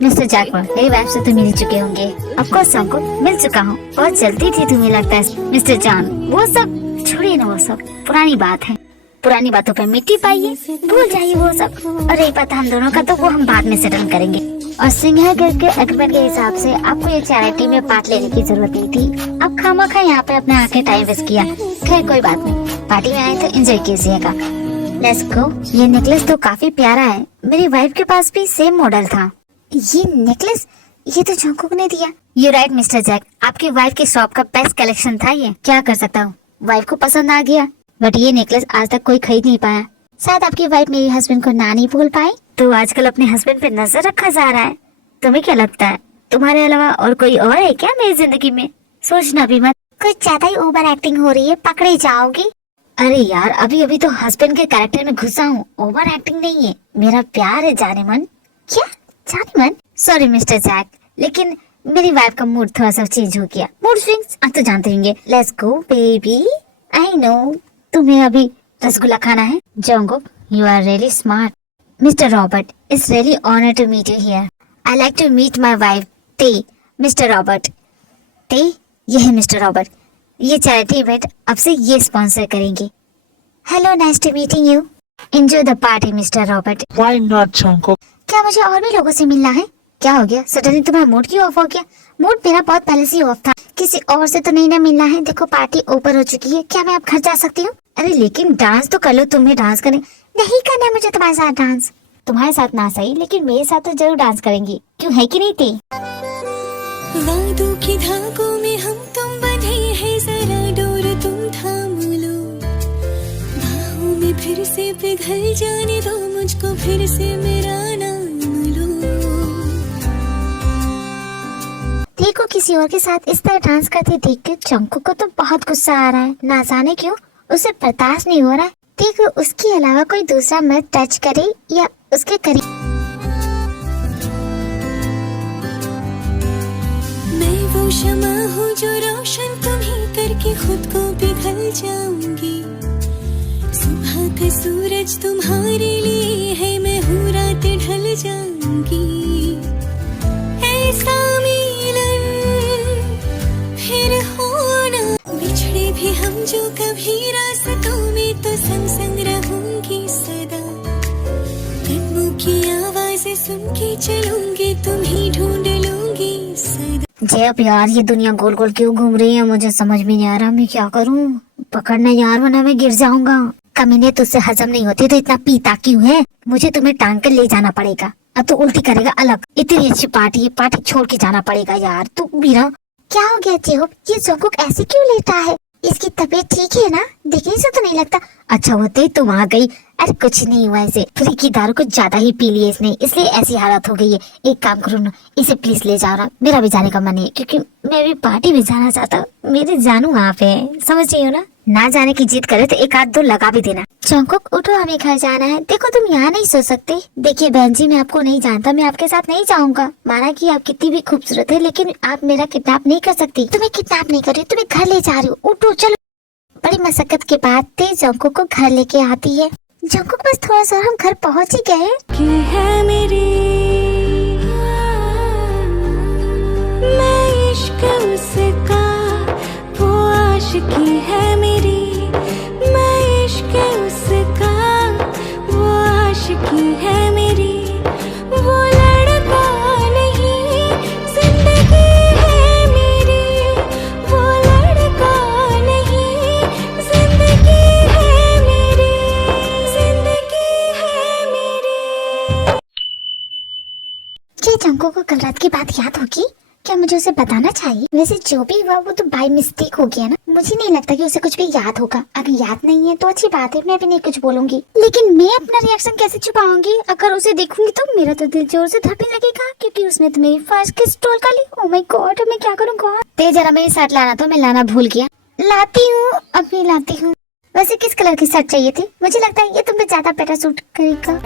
मिस्टर जैकपॉट, मेरी वाइफ से तो मिल चुके होंगे। ऑफ कोर्स हमको मिल चुका हूँ, बहुत जल्दी थी तुम्हें लगता है मिस्टर जॉन। वो सब छोड़िए ना, वो सब पुरानी बात है। पुरानी बातों पे मिट्टी पाइए, भूल जाइए वो सब। और एक बात हम दोनों का तो वो हम बाद में सेटल करेंगे। और सिंघागढ़ के एग्रीमेंट के हिसाब से आपको ये चैरिटी में पार्ट लेने की जरूरत नहीं थी। आप खामखा यहाँ पे अपने आके टाइम वेस्ट किया। खैर कोई बात नहीं, पार्टी में आए तो एंजॉय कीजिएगा। Let's go. ये नेकलेस तो काफी प्यारा है, मेरी वाइफ के पास भी सेम मॉडल था। ये नेकलेस, ये तो जंकुक ने दिया। यू राइट मिस्टर जैक, आपकी वाइफ की शॉप का बेस्ट कलेक्शन था ये। क्या कर सकता हूँ, वाइफ को पसंद आ गया। बट ये नेकलेस आज तक कोई खरीद नहीं पाया। शायद आपकी वाइफ मेरे हस्बैंड को ना नहीं भूल पाई, तो आजकल अपने हस्बैंड पे नजर रखा जा रहा है। तुम्हें क्या लगता है, तुम्हारे अलावा और कोई और है क्या मेरी जिंदगी में? सोचना भी मत, कुछ ज्यादा ही ओवर एक्टिंग हो रही है, पकड़े जाओगी। अरे यार, अभी अभी तो हस्बैंड के कैरेक्टर में घुसा हूँ, ओवर एक्टिंग नहीं है, मेरा प्यार है जाने मन। क्या जाने मन? सॉरी मिस्टर जैक, लेकिन मेरी वाइफ का मूड थोड़ा सा चेंज हो गया। मूड स्विंग्स आप तो जानते होंगे। Let's go baby, I know तुम्हें अभी रसगुल्ला खाना है। Jungkook, you are really smart. Mister Robert, it's really honour to meet you here. I like to meet my wife टे। मिस्टर रॉबर्ट, टे ये है मिस्टर रॉबर्ट। ये चैरिटी इवेंट अब से ये स्पॉन्सर करेंगे। Hello, nice to meeting you. Enjoy the party mister Robert. Why not, Jungkook? क्या मुझे और भी लोगों से मिलना है? क्या हो गया, सडनली तुम्हारा मूड क्यों ऑफ हो गया? मूड मेरा बहुत पहले से ऑफ था, किसी और से तो नहीं ना मिलना है। देखो पार्टी ऊपर हो चुकी है, क्या मैं अब घर जा सकती हूँ? अरे लेकिन डांस तो कर लो, तुम्हें डांस करने नहीं करना है मुझे तुम्हारे साथ डांस। तुम्हारे साथ ना सही, लेकिन मेरे साथ तो जरूर डांस करेंगी, क्यों है कि नहीं थी? वादों की धागों में हम तुम बंधे हैं, जरा डोर तुम थाम लो। बाहों में फिर से पिघल जाने दो मुझको, फिर से मेरा नाम लो। देखो किसी और के साथ इस तरह डांस करते देख के जंकुक को तो बहुत गुस्सा आ रहा है, ना जाने क्यों उसे बर्दाश्त नहीं हो रहा है। देखो उसके अलावा कोई दूसरा मर्द टच करे या उसके करीब। मैं वो शमा हूँ जो रोशन तुम्हें करके खुद को पिघल जाऊंगी। सुबह का सूरज तुम्हारे लिए है, मैं हूँ रात ढल जाऊंगी। ऐसा मिलन फिर होना, बिछड़े भी हम जो कभी रास्तों में, तो संग संग रहूंगी सदा। कदमों की आवाज़ें सुन के चलूंगी, तुम्हें ढूंढ लूंगी सदा। जब यार ये दुनिया गोल गोल क्यों घूम रही है, मुझे समझ में नहीं आ रहा, मैं क्या करूं? पकड़ना यार, वरना मैं गिर जाऊंगा। कमीने तुझसे हजम नहीं होती तो इतना पीता क्यों है? मुझे तुम्हें टांग कर ले जाना पड़ेगा। अब तो उल्टी करेगा अलग। इतनी अच्छी पार्टी है, पार्टी छोड़ के जाना पड़ेगा यार। तू मीरा, क्या हो गया जेहोब? ये जंकुक ऐसे क्यों लेटा है? इसकी तबीयत ठीक है ना? देखने से तो नहीं लगता। अच्छा होते तुम आ गई। अरे कुछ नहीं हुआ, इसे फ्री की दारू कुछ ज्यादा ही पी ली इसने, इसलिए ऐसी हालत हो गई है। एक काम करो ना, इसे प्लीज ले जाओ ना, मेरा भी जाने का मन है, क्योंकि मैं भी पार्टी में जाना चाहता हूँ। मेरे जानू वहाँ पे है, समझ रही हो ना? ना जाने की जिद करे तो एक आध दो लगा भी देना। जंकुक उठो, हमें घर जाना है। देखो तुम यहाँ नहीं सो सकते। देखिए बहन जी, मैं आपको नहीं जानता, मैं आपके साथ नहीं जाऊंगा। माना कि आप कितनी भी खूबसूरत है, लेकिन आप मेरा किडनैप नहीं कर सकती। तुम्हें किडनैप नहीं कर रही, तुम्हें घर ले जा रही हूँ। उठो चलो। बड़ी मशक्कत के बाद तेज जंकुक को घर लेके आती है। जंकुक बस थोड़ा सा हम घर पहुँच ही गए। कि है मेरी मैं इश्क उसका, वो आशिकी है मेरी। मैं इश्क उसका, वो आशिकी है मेरी। वो लड़का नहीं, जिंदगी है मेरी। वो लड़का नहीं, जिंदगी है मेरी। जिंदगी है मेरी। क्या जंकुक को कल रात की बात याद होगी? क्या मुझे उसे बताना चाहिए? वैसे जो भी हुआ वो तो बाय मिस्टेक हो गया ना। मुझे नहीं लगता कि उसे कुछ भी याद होगा। अगर याद नहीं है तो अच्छी बात है, मैं भी नहीं कुछ बोलूंगी। लेकिन मैं अपना रिएक्शन कैसे छुपाऊंगी? अगर उसे देखूंगी तो मेरा तो दिल जोर से धड़कने लगेगा, क्योंकि उसने तो मेरी फर्स्ट किस टोल कर ली। ओह माय गॉड, मैं क्या करूँगा? ते जरा मेरी शर्ट लाना, तो मैं लाना भूल गया। लाती हूँ, अभी लाती हूँ। वैसे किस कलर की शर्ट चाहिए थी? मुझे लगता है ये तुम पे ज्यादा बेटर सूट करेगा।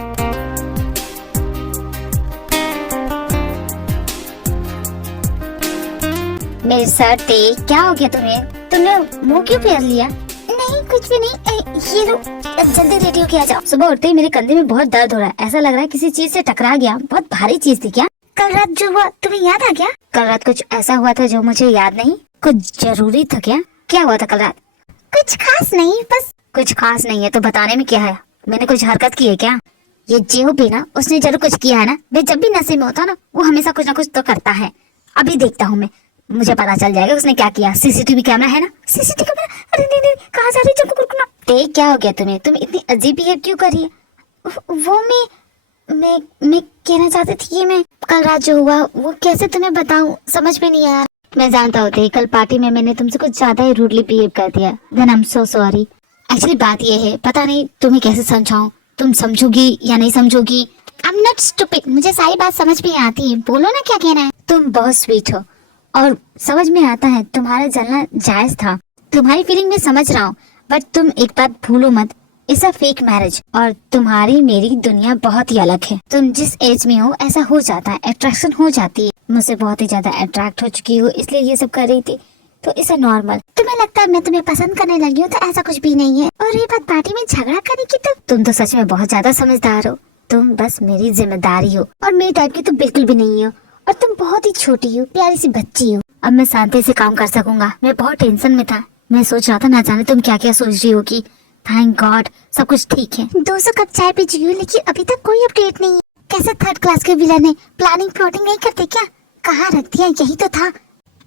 मेरे सर ते क्या हो गया तुम्हें? तुमने मुंह क्यों फेर लिया? नहीं नहीं कुछ भी नहीं। ये लो जल्दी रेडी होके आ जाओ। सुबह उठते ही मेरे कंधे में बहुत दर्द हो रहा है, ऐसा लग रहा है किसी चीज से टकरा गया। बहुत भारी चीज थी क्या? कल रात जो हुआ तुम्हें याद आ गया? कल रात कुछ ऐसा हुआ था जो मुझे याद नहीं? कुछ जरूरी था क्या? क्या हुआ था कल रात? कुछ खास नहीं, बस कुछ खास नहीं है तो बताने में क्या है? मैंने कुछ हरकत की है क्या? ये जो भी ना उसने जरूर कुछ किया है ना। वे जब भी नशे में होता ना वो हमेशा कुछ ना कुछ तो करता है। अभी देखता हूँ मैं, मुझे पता चल जाएगा उसने क्या किया। सीसीटीवी कैमरा है ना? CCTV camera? अरे नहीं नहीं, कहाँ जा रही है? चुप रुकना। देख क्या हो गया तुम्हें? तुम इतनी अजीब बिहेव क्यों कर रही है? वो मैं कहना चाहती थी कि मैं कल रात जो हुआ वो कैसे तुम्हें बताऊं, समझ में नहीं आया। मैं जानता होती कल पार्टी में मैंने तुमसे कुछ ज्यादा ही रूडली बिहेव कर दिया। Then I am so sorry. Actually बात ये है, पता नहीं तुम्हें कैसे समझाऊं, तुम समझोगी या नहीं समझोगी। आई एम नॉट स्टूपिड, मुझे सारी बात समझ में आती है। बोलो ना क्या कहना है। तुम बहुत स्वीट हो और समझ में आता है तुम्हारा जलना जायज था। तुम्हारी फीलिंग में समझ रहा हूँ, बट तुम एक बात भूलो मत, इट्स अ फेक मैरिज और तुम्हारी मेरी दुनिया बहुत ही अलग है। तुम जिस एज में हो ऐसा हो जाता है, अट्रैक्शन हो जाती है। मुझसे बहुत ही ज्यादा अट्रैक्ट हो चुकी हो इसलिए ये सब कर रही थी, तो इसे नॉर्मल। तुम्हें लगता है मैं तुम्हें पसंद करने लगी हूँ, तो ऐसा कुछ भी नहीं है। और ये बात पार्टी में झगड़ा करने की, तो तुम तो सच में बहुत ज्यादा समझदार हो। तुम बस मेरी जिम्मेदारी हो और मेरे टाइप की तो बिल्कुल भी नहीं हो। और तुम बहुत ही छोटी हो, प्यारी सी बच्ची हो। अब मैं शांति से काम कर सकूंगा। मैं बहुत टेंशन में था, मैं सोच रहा था ना जाने तुम क्या क्या सोच रही होगी। थैंक गॉड सब कुछ ठीक है। 200 कप चाय पी चुकी हूँ लेकिन अभी तक कोई अपडेट नहीं है। कैसे थर्ड क्लास के विलन है, प्लानिंग प्लॉटिंग नहीं करते क्या? कहाँ रख दिया? यही तो था।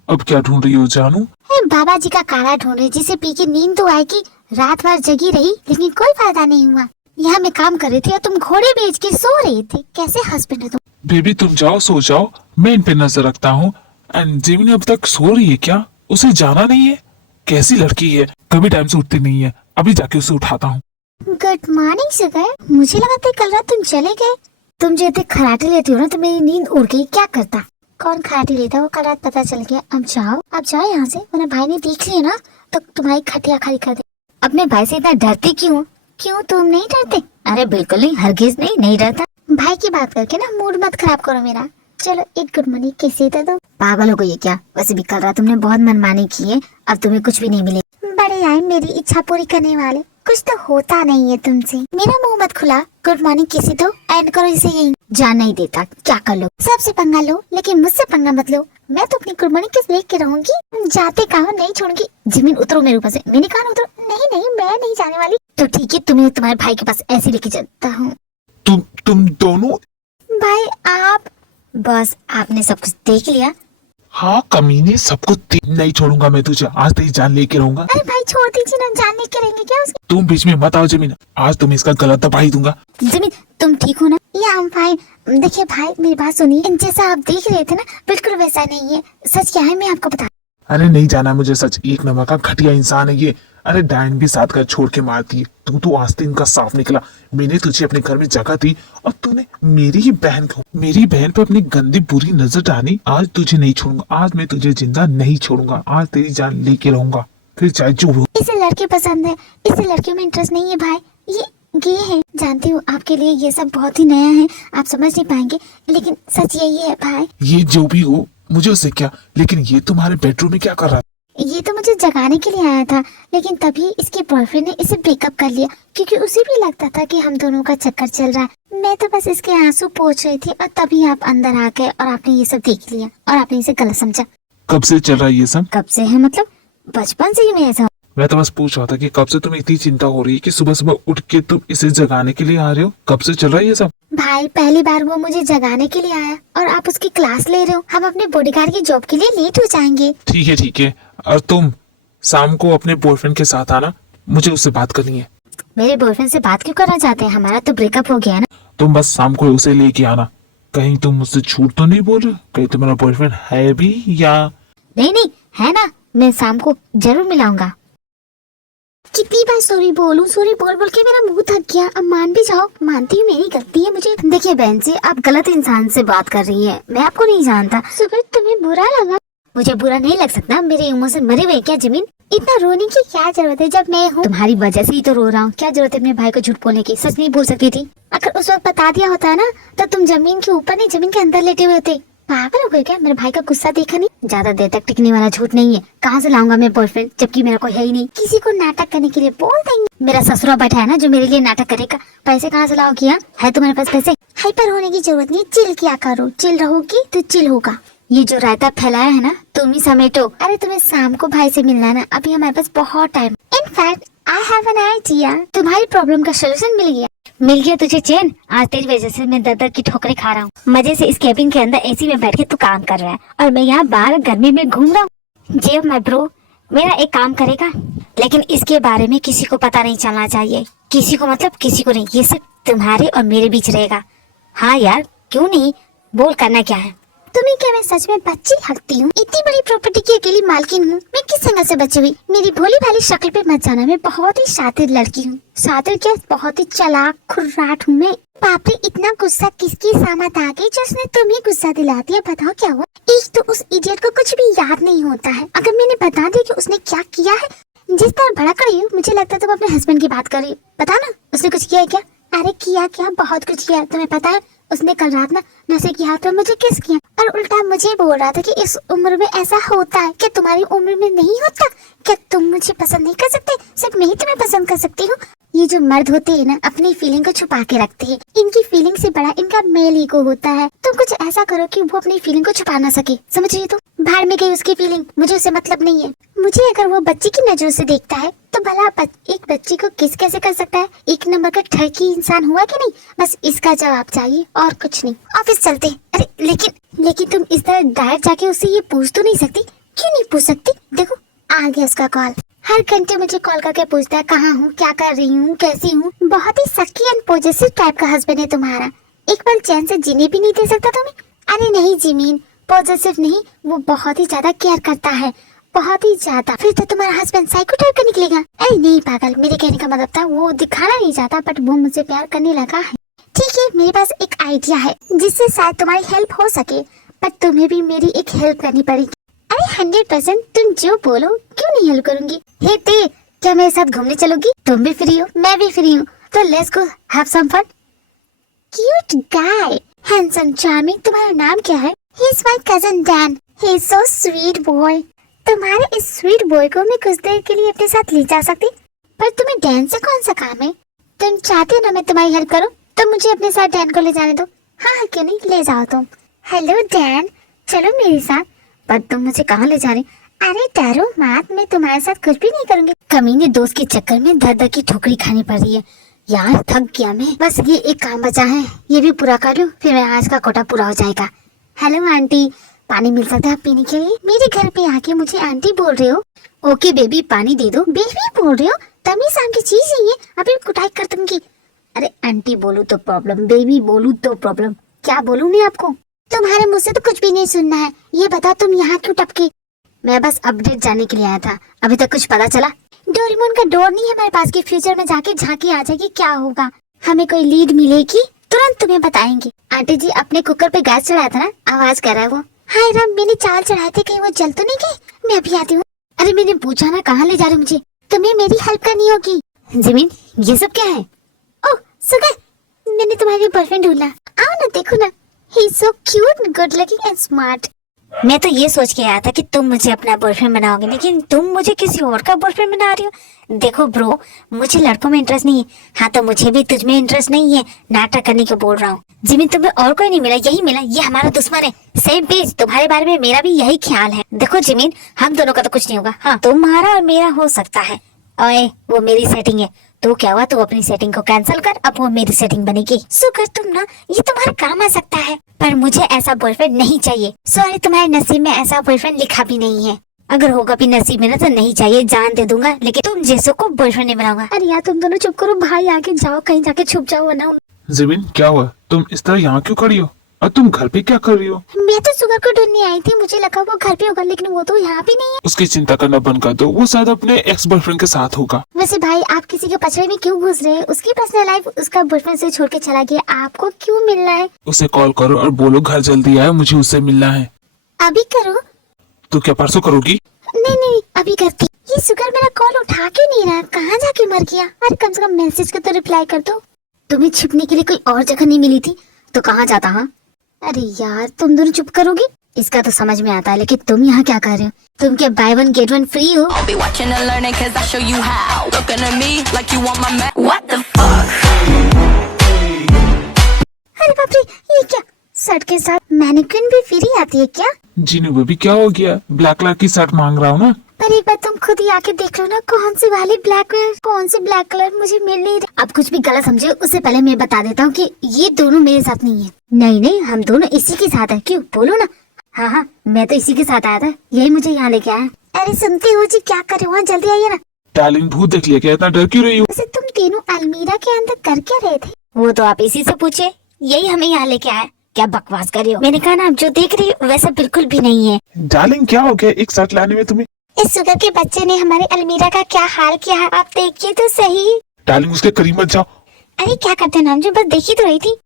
अब क्या ढूंढ रही हो जानू? बाबा जी का काढ़ा ढूंढे जिसे पी के नींद तो आएगी। रात भर जगी रही लेकिन कोई फायदा नहीं हुआ। यहाँ मैं काम कर रही थी और तुम घोड़े बेच के सो रहे थे। कैसे हस्बैंड है तुम? बेबी तुम जाओ सो जाओ, मैं इन पे नजर रखता हूँ। एंड जिमी अब तक सो रही है क्या? उसे जाना नहीं है? कैसी लड़की है, कभी टाइम से उठती नहीं है। अभी जाके उसे उठाता हूँ। Good morning sugar. मुझे लगा था कल रात तुम चले गए। तुम जो इतने खराटे लेती हो ना तो मेरी नींद उड़ गई। क्या करता? कौन खराटे लेता वो कल रात पता चल गया। अब जाओ यहाँ से, वरना भाई ने देख लिया ना तो तुम्हारी खटिया खाली कर दे। अपने भाई से इतना डरती क्यों? क्यों तुम नहीं डरते? अरे बिल्कुल नहीं, हरगिज नहीं डरता। भाई की बात करके ना मूड मत खराब करो मेरा। चलो एक गुड मॉर्निंग किस दे दो। पागल हो गई है क्या? वैसे भी कल रात तुमने बहुत मनमानी की है, अब तुम्हें कुछ भी नहीं मिले। बड़े आए मेरी इच्छा पूरी करने वाले। कुछ तो होता नहीं है तुमसे। मेरा मुंह मत खुला। गुड मॉर्निंग किसी दो, एंड करो इसे यहीं। जान नहीं देता, क्या कर लो? सबसे पंगा लो लेकिन मुझसे पंगा मत लो। मैं तो अपनी गुड मॉर्निंग किस लेके के रहूंगी। जाते कहा नहीं छोड़ूंगी। जमीन उतरो मेरे ऊपर से। मैंने कहा उतरो। नहीं मैं नहीं जाने वाली। तो ठीक है, तुम्हें तुम्हारे भाई के पास ऐसे लेके जाता हूँ। तुम दोनों? भाई आप बस आपने सब कुछ देख लिया। हाँ कमीने, सबको नहीं छोड़ूंगा मैं तुझे। आज तेरी जान लेके रहूंगा। अरे भाई छोड़ दीजिए ना, जान लेके रहेंगे क्या उसकी? तुम बीच में मत आओ जमीन, आज तुम इसका गलत दबा ही दूंगा। जमीन तुम ठीक हो ना? या हम फाइन। देखिए भाई मेरी बात सुनिए, जैसा आप देख रहे थे ना बिल्कुल वैसा नहीं है। सच क्या है मैं आपको बता। अरे नहीं जाना मुझे सच। एक नंबर का घटिया इंसान है ये। अरे डायन भी साथ कर छोड़ के मारती है। तू तो आस्तीन का साफ निकला। मैंने तुझे अपने घर में जगह दी और तूने मेरी बहन पे अपनी गंदी बुरी नजर डाली। आज तुझे नहीं छोड़ूंगा, आज मैं तुझे जिंदा नहीं छोड़ूंगा। आज तेरी जान लेके रहूंगा, फिर चाहे जो हो। इसे लड़के पसंद है, इसे लड़कियों में इंटरेस्ट नहीं है भाई। ये गे है। जानती हूँ आपके लिए ये सब बहुत ही नया है, आप समझ नहीं पाएंगे, लेकिन सच यही है भाई। ये जो भी हो मुझे उससे क्या, लेकिन ये तुम्हारे बेडरूम में क्या कर रहा? ये तो मुझे जगाने के लिए आया था, लेकिन तभी इसके बॉयफ्रेंड ने इसे ब्रेकअप कर लिया क्योंकि उसे भी लगता था कि हम दोनों का चक्कर चल रहा है। मैं तो बस इसके आंसू पोंछ रही थी और तभी आप अंदर आ गए और आपने ये सब देख लिया और आपने इसे गलत समझा। कब से चल रहा है ये सब? कब से है मतलब? बचपन से ही मैं ऐसा। मैं तो बस पूछ रहा था कि कब से तुम्हें इतनी चिंता हो रही है कि सुबह सुबह उठ के तुम इसे जगाने के लिए आ रहे हो? कब से चल रहा है ये सब? भाई पहली बार वो मुझे जगाने के लिए आया और आप उसकी क्लास ले रहे हो। हम अपने बॉडीगार्ड की जॉब के लिए लेट हो जाएंगे। ठीक है। और तुम शाम को अपने बॉयफ्रेंड के साथ आना, मुझे उससे बात करनी है। मेरे बॉयफ्रेंड से बात क्यों करना चाहते हैं? हमारा तो ब्रेकअप हो गया ना। तुम बस शाम को उसे लेके आना। कहीं तुम मुझसे झूठ तो नहीं बोल रहे? कहीं तुम्हारा बॉयफ्रेंड है भी या? नहीं है ना, मैं शाम को जरूर मिलाऊंगा। कितनी बार सॉरी बोल के मेरा मुंह थक गया। अब मान भी जाओ। मानती हूँ मेरी गलती है। मुझे देखिए बहन जी, आप गलत इंसान से बात कर रही है। मैं आपको नहीं जानता। सुबह तुम्हें बुरा लगा? मुझे बुरा नहीं लग सकता, मेरे इमोशन मरे हुए क्या जमीन? इतना रोने की क्या जरूरत है जब मैं हूँ? तुम्हारी वजह से ही तो रो रहा हूँ। क्या जरूरत है अपने भाई को झूठ बोलने की? सच नहीं बोल सकती थी? अगर उस वक्त बता दिया होता है ना तो तुम जमीन के ऊपर नहीं जमीन के अंदर लेटे हुए थे। पागल हो गए क्या? मेरे भाई का गुस्सा देखा नहीं? ज्यादा देर तक टिकने वाला झूठ नहीं है। कहाँ से लाऊंगा मैं बॉयफ्रेंड जबकि मेरा कोई है ही नहीं? किसी को नाटक करने के लिए बोल देंगे। मेरा ससुरा बैठा है ना जो मेरे लिए नाटक करेगा। पैसे कहाँ से लाओगी? है तुम्हारे पास पैसे? हाइपर होने की जरूरत नहीं, चिल किया करो। चिल रहोगी तो चिल होगा। ये जो रायता फैलाया है ना तुम ही समेटो। अरे तुम्हें शाम को भाई से मिलना है ना, अभी हमारे पास बहुत time. In fact I have an idea, तुम्हारी प्रॉब्लम का सोल्यूशन मिल गया तुझे चैन। आज तेरी वजह से मैं दर की ठोकरें खा रहा हूँ। मजे से इस केबिन के अंदर एसी में बैठ के तू काम कर रहा है और मैं यहाँ बाहर गर्मी में घूम रहा हूँ। जे माय ब्रो, मेरा एक काम करेगा, लेकिन इसके बारे में किसी को पता नहीं चलना चाहिए। किसी को मतलब किसी को नहीं, ये सिर्फ तुम्हारे और मेरे बीच रहेगा। हाँ यार क्यों नहीं, बोल करना क्या है? तुम्हें क्या मैं सच में बच्ची लगती हूँ? इतनी बड़ी प्रॉपर्टी की अकेली मालकिन हूँ मैं, किस जगह से बची हुई? मेरी भोली भाली शक्ल पे मत जाना, मैं बहुत ही शातिर लड़की हूँ। शातिर क्या, बहुत ही चालाक खुर्राट हूँ मैं। बाप रे, इतना गुस्सा किसकी सामत आ गई जो उसने तुम्हें गुस्सा दिला दिया? बताओ क्या हुआ? एक तो उस इडियट को कुछ भी याद नहीं होता है। अगर मैंने बता दिया कि उसने क्या किया है, जिस तरह भड़क रही हो, मुझे लगता है तुम अपने हस्बैंड की बात कर रही हो। पता ना उसने कुछ किया है क्या? अरे किया क्या, बहुत कुछ किया। तुम्हें पता है उसने कल रात ना नशे किया तो मुझे किस किया, और उल्टा मुझे बोल रहा था कि इस उम्र में ऐसा होता है। क्या तुम्हारी उम्र में नहीं होता? क्या तुम मुझे पसंद नहीं कर सकते? सिर्फ मैं ही तुम्हें पसंद कर सकती हूँ। ये जो मर्द होते हैं ना अपनी फीलिंग को छुपा के रखते हैं। इनकी फीलिंग से बड़ा इनका मेल ईगो होता है। तुम कुछ ऐसा करो कि वो अपनी फीलिंग को छुपा ना सके, समझ रही? तो भाड़ में गई उसकी फीलिंग, मुझे उससे मतलब नहीं है। मुझे अगर वो बच्ची की नजरों से देखता है तो भला एक बच्ची को किस कैसे कर सकता है? एक नंबर का ठरकी इंसान हुआ कि नहीं? बस इसका जवाब चाहिए और कुछ नहीं। ऑफिस चलते। अरे लेकिन तुम इस तरह डायरेक्ट जाके उससे ये पूछ तो नहीं सकती? क्यों नहीं पूछ सकती? देखो आ गया उसका कॉल। हर घंटे मुझे कॉल करके पूछता है कहाँ हूँ, क्या कर रही हूँ, कैसी हूँ। बहुत ही सकी एंड पॉजिटिव टाइप का हस्बैंड है तुम्हारा। एक पल चैन से जीने भी नहीं दे सकता तुम्हें? अरे नहीं जिमीन, पॉजिटिव नहीं, वो बहुत ही ज्यादा केयर करता है, बहुत ही ज्यादा। फिर तो तुम्हारा हस्बैंड साइको टाइप का निकलेगा। अरे नहीं पागल, मेरे कहने का मतलब था वो दिखाना नहीं चाहता बट वो मुझसे प्यार करने लगा है। ठीक है, मेरे पास एक आइडिया है जिससे शायद तुम्हारी हेल्प हो सके, पर तुम्हें भी मेरी एक हेल्प करनी पड़ेगी। अरे 100% तुम जो बोलो, क्यों नहीं हेल्प करूंगी। हे ते, क्या मेरे साथ घूमने चलोगी? तुम भी फ्री हो, मैं भी फ्री हूँ, तो let's go have some fun. Cute guy, handsome, charming, तुम्हारा नाम क्या है? He is my cousin Dan, he is so sweet boy. तुम्हारे इस स्वीट बॉय को मैं कुछ देर के लिए अपने साथ ले जा सकती, पर तुम्हें डैन से कौन सा काम है? तुम चाहते हो ना मैं तुम्हारी हेल्प करूं, तो मुझे अपने साथ डैन को ले जाने दो। हाँ क्यों नहीं, ले जाओ तुम। हेलो डैन, चलो मेरे साथ। पर तुम मुझे कहाँ ले जा रही? अरे डरो मत, मैं तुम्हारे साथ कुछ भी नहीं करूंगी। कमीने दोस्त के चक्कर में दर की ठोकरी खानी पड़ रही है यार, थक गया मैं। बस ये एक काम बचा है, ये भी पूरा कर लूं, फिर मैं आज का कोटा पूरा हो जाएगा। हेलो आंटी, पानी मिल सकता है पीने के लिए? मेरे घर पे आके मुझे आंटी बोल रहे हो? ओके बेबी, पानी दे दो। बेबी बोल रहे हो? तमीज नाम की चीज ही है, अभी कुटाई कर दूंगी। अरे आंटी बोलू तो प्रॉब्लम, बेबी बोलू तो प्रॉब्लम, क्या बोलूं मैं आपको? तुम्हारे मुझे तो कुछ भी नहीं सुनना है। ये बता तुम यहाँ क्यों टपके? मैं बस अपडेट जानने के लिए आया था, अभी तक कुछ पता चला? डोरेमोन का डोर नहीं है हमारे पास कि फ्यूचर में जाके झांकी आ जाएगी, क्या होगा? हमें कोई लीड मिलेगी तुरंत तुम्हें बताएंगे। आंटी जी अपने कुकर पे गैस चढ़ाया था ना, आवाज कर रहा है वो। हाय राम, मैंने चावल चढ़ाए थे, कहीं वो जल तो नहीं गए? मैं अभी आती हूँ। अरे मैंने पूछा ना कहाँ ले जा रहे मुझे? तुम्हें मेरी हेल्प करनी होगी। जमीन ये सब क्या है? ओह सुगर, मैंने तुम्हारी बॉयफ्रेंड ढूंढा, आओ ना देखो ना। ही is so cute, good looking and smart. मैं तो ये सोच के आया था कि तुम मुझे अपना बॉयफ्रेंड बनाओगे, लेकिन तुम मुझे किसी और का बॉयफ्रेंड बना रही हो। देखो ब्रो, मुझे लड़कों में इंटरेस्ट नहीं है। हाँ तो मुझे भी तुझ में इंटरेस्ट नहीं है, नाटक करने को बोल रहा हूँ। जिमिन तुम्हें और कोई नहीं मिला, यही मिला, ये हमारा दुश्मन है। सेम पेज, तुम्हारे बारे में मेरा भी यही ख्याल है। देखो जिमिन, हम दोनों का तो कुछ नहीं होगा। हाँ तुम्हारा और मेरा हो सकता है। ओए वो मेरी सेटिंग है, तो क्या हुआ? तू अपनी सेटिंग को कैंसिल कर, अब वो मेरी सेटिंग बनेगी। सुकर तुम ना, ये तुम्हारे काम आ सकता है, पर मुझे ऐसा बॉयफ्रेंड नहीं चाहिए। सॉरी, तुम्हारे नसीब में ऐसा बॉयफ्रेंड लिखा भी नहीं है। अगर होगा भी नसीब में ना तो नहीं चाहिए, जान दे दूंगा, लेकिन तुम जैसों को बॉयफ्रेंड नहीं बनाऊंगा। अरे यार तुम दोनों चुप करो, भाई आगे जाओ, कहीं जाके छुप जाओ वरना। जिमिन क्या हुआ? तुम इस तरह यहाँ क्यों खड़ी हो? और तुम घर पे क्या कर रही हो? मैं तो सुगर को ढूंढने आई थी, मुझे लगा वो घर पे होगा, लेकिन वो तो यहाँ भी नहीं है। उसकी चिंता करना बंद कर दो, वो शायद अपने एक्स बॉयफ्रेंड के साथ होगा। वैसे भाई आप किसी के पचड़े में क्यों घुस रहे हैं? उसकी पर्सनल लाइफ उसका बॉयफ्रेंड से छोड़ के चला गया, आपको क्यों मिलना है? उसे कॉल करो और बोलो घर जल्दी आए, मुझे उससे मिलना है। अभी करो? तो क्या परसों करोगी? नहीं अभी करती। ये सुगर मेरा कॉल उठा क्यों नहीं रहा? कहाँ जाके मर गया? अरे कम से कम मैसेज का तो रिप्लाई कर दो। तुम्हें छिपने के लिए कोई और जगह नहीं मिली थी तो कहाँ जाता? हाँ अरे यार तुम दोनों चुप करोगी? इसका तो समझ में आता है, लेकिन तुम यहाँ क्या कर रहे हो? तुम क्या buy 1 get 1 फ्री हो? Be watching and learning cause I show you how. Looking at me like you want my man. What the fuck? अरे बाप रे, ये क्या? शर्ट के साथ मैनिक्विन भी फ्री आती है क्या? जीनू बेबी क्या हो गया? ब्लैक कलर की शर्ट मांग रहा हूँ ना। पर एक बार तुम खुद ही आके देख लो ना, कौन सी वाली ब्लैक कलर, कौन सी ब्लैक कलर मुझे मिल नहीं रही। अब कुछ भी गलत समझे उससे पहले मैं बता देता हूँ कि ये दोनों मेरे साथ नहीं है। नहीं नहीं, हम दोनों इसी के साथ है। क्यों बोलो ना। हाँ हाँ, मैं तो इसी के साथ आया था, यही मुझे यहाँ लेके आया। अरे सुनते हो जी, क्या कर रहे हो वहाँ? जल्दी आइए ना। डार्लिंग भूत देख लिया क्या? इतना डर क्यों रही हो? वैसे तुम तीनों अलमीरा के अंदर कर क्या रहे थे? वो तो आप इसी से पूछे, यही हमें यहाँ लेके आया। क्या बकवास कर रही हो? मैंने कहा ना, आप जो देख रही हो वैसा बिल्कुल भी नहीं है। डार्लिंग क्या हो गया एक शर्ट लाने में तुम्हें? इस शुगर के बच्चे ने हमारे अलमीरा का क्या हाल किया है, आप देखिए तो सही। डार्लिंग उसके करीब मत जाओ। अरे क्या करते हैं नाम जी, बस देखी तो रही थी।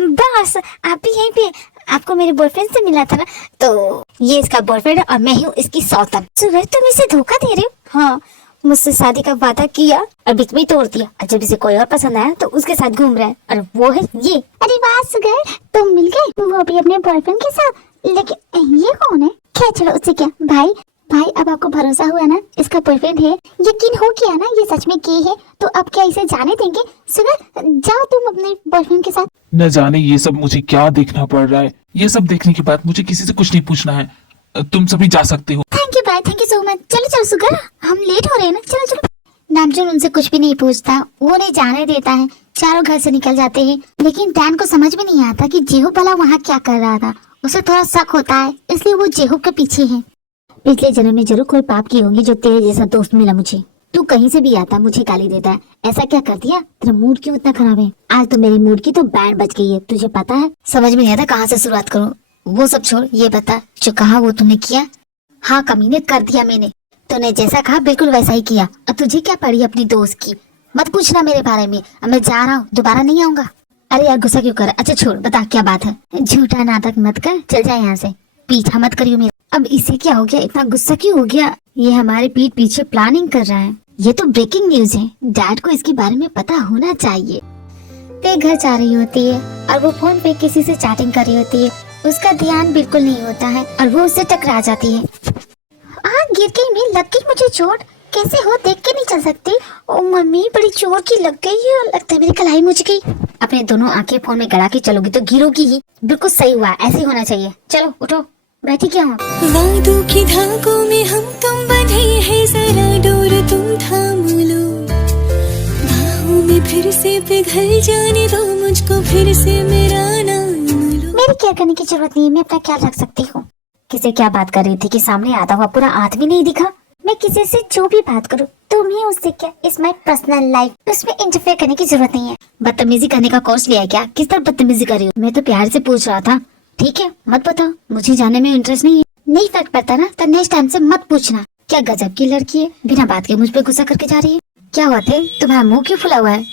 बस आप भी यहीं पे, आपको मेरे बॉयफ्रेंड से मिला था ना, तो ये इसका बॉयफ्रेंड और मैं हूँ इसकी सौतन। सुबह तुम इसे धोखा दे रहे हो? हाँ, मुझसे शादी का वादा किया और बीच में ही तोड़ दिया, और जब इसे कोई और पसंद आया तो उसके साथ घूम रहा है, और वो है ये। अरे वाह सुगर, तुम मिल गए, वो भी अपने बॉयफ्रेंड के साथ। लेकिन ये कौन है? खैर चलो, उससे क्या। भाई भाई, अब आपको भरोसा हुआ ना इसका बॉयफ्रेंड है, यकीन हो गया ना ये सच में गे है, तो अब क्या इसे जाने देंगे? सुगर जाओ तुम अपने बॉयफ्रेंड के साथ। न जाने ये सब मुझे क्या देखना पड़ रहा है। ये सब देखने के बाद मुझे किसी से कुछ नहीं पूछना है। तुम सभी जा सकते हो। थैंक यू भाई, थैंक यू सो मच। चलो चलो सुगर, हम लेट हो रहे हैं ना, चलो चलो। नामजून उनसे कुछ भी नहीं पूछता, वो नहीं जाने देता है, चारों घर से निकल जाते हैं। लेकिन डैन को समझ में नहीं आता कि जेहूब भला वहाँ क्या कर रहा था। उसे थोड़ा शक होता है, इसलिए वो जेहूब के पीछे है। पिछले जन्म में जरूर कोई पाप की होंगी जो तेरे जैसा दोस्त मिला मुझे। तू कहीं से भी आता मुझे गाली देता है, ऐसा क्या कर दिया? तेरा मूड क्यों इतना खराब है? आज तो मेरे मूड की तो बैंड बज गई है, तुझे पता है? समझ में नहीं आता कहाँ से शुरुआत करूँ। वो सब छोड़, ये बता जो कहा वो तूने किया? हाँ कमीने, कर दिया मैंने। तूने जैसा कहा बिल्कुल वैसा ही किया। और तुझे क्या पड़ी अपनी दोस्त की? मत पूछना मेरे बारे में, अब मैं जा रहा हूँ, दोबारा नहीं आऊंगा। अरे यार गुस्सा क्यों कर? अच्छा छोड़, बता क्या बात है? झूठा नाटक मत कर, चल जा यहाँ से, पीछा मत करियो मेरा। अब इसे क्या हो गया, इतना गुस्सा क्यों हो गया? ये हमारे पीठ पीछे प्लानिंग कर रहा है। ये तो ब्रेकिंग न्यूज है, डैड को इसके बारे में पता होना चाहिए। ते घर जा रही होती है और वो फोन पे किसी से चैटिंग कर रही होती है। उसका ध्यान बिल्कुल नहीं होता है और वो उससे टकरा जाती है। गिर गई मैं, लग गई मुझे चोट। कैसे हो, देख के नहीं चल सकती? ओ मम्मी, बड़ी चोट की लग गई है, लगता है मेरी कलाई मुझ गई। अपने दोनों आंखें फोन में गड़ा के चलोगी तो गिरोगी ही। बिल्कुल सही हुआ, ऐसे होना चाहिए। चलो उठो, बैठी क्या हूँ? वादों की धागों में हम तुम बंधे हैं, जरा डोर तुम थाम लो, बाहों में फिर से पिघल जाने दो मुझको, फिर से मेरा नाम लो। मेरी केयर करने की जरूरत नहीं है, मैं अपना ख्याल रख सकती हूँ। किसे क्या बात कर रही थी कि सामने आता हुआ पूरा आदमी नहीं दिखा? मैं किसी से जो भी बात करूँ, तुम्हें उससे क्या, इट्स माय पर्सनल लाइफ, उसमें इंटरफेयर करने की जरूरत नहीं है। बदतमीजी करने का कोर्स लिया है क्या? किस तरह बदतमीजी कर रही हो? मैं तो प्यार से पूछ रहा था। ठीक है, मत बताओ, मुझे जानने में इंटरेस्ट नहीं है। नहीं फर्क पड़ता ना तो नेक्स्ट टाइम से मत पूछना। क्या गजब की लड़की है, बिना बात के मुझ पे गुस्सा करके जा रही है। क्या हुआ थे, तुम्हारा मुंह क्यों फुला हुआ है?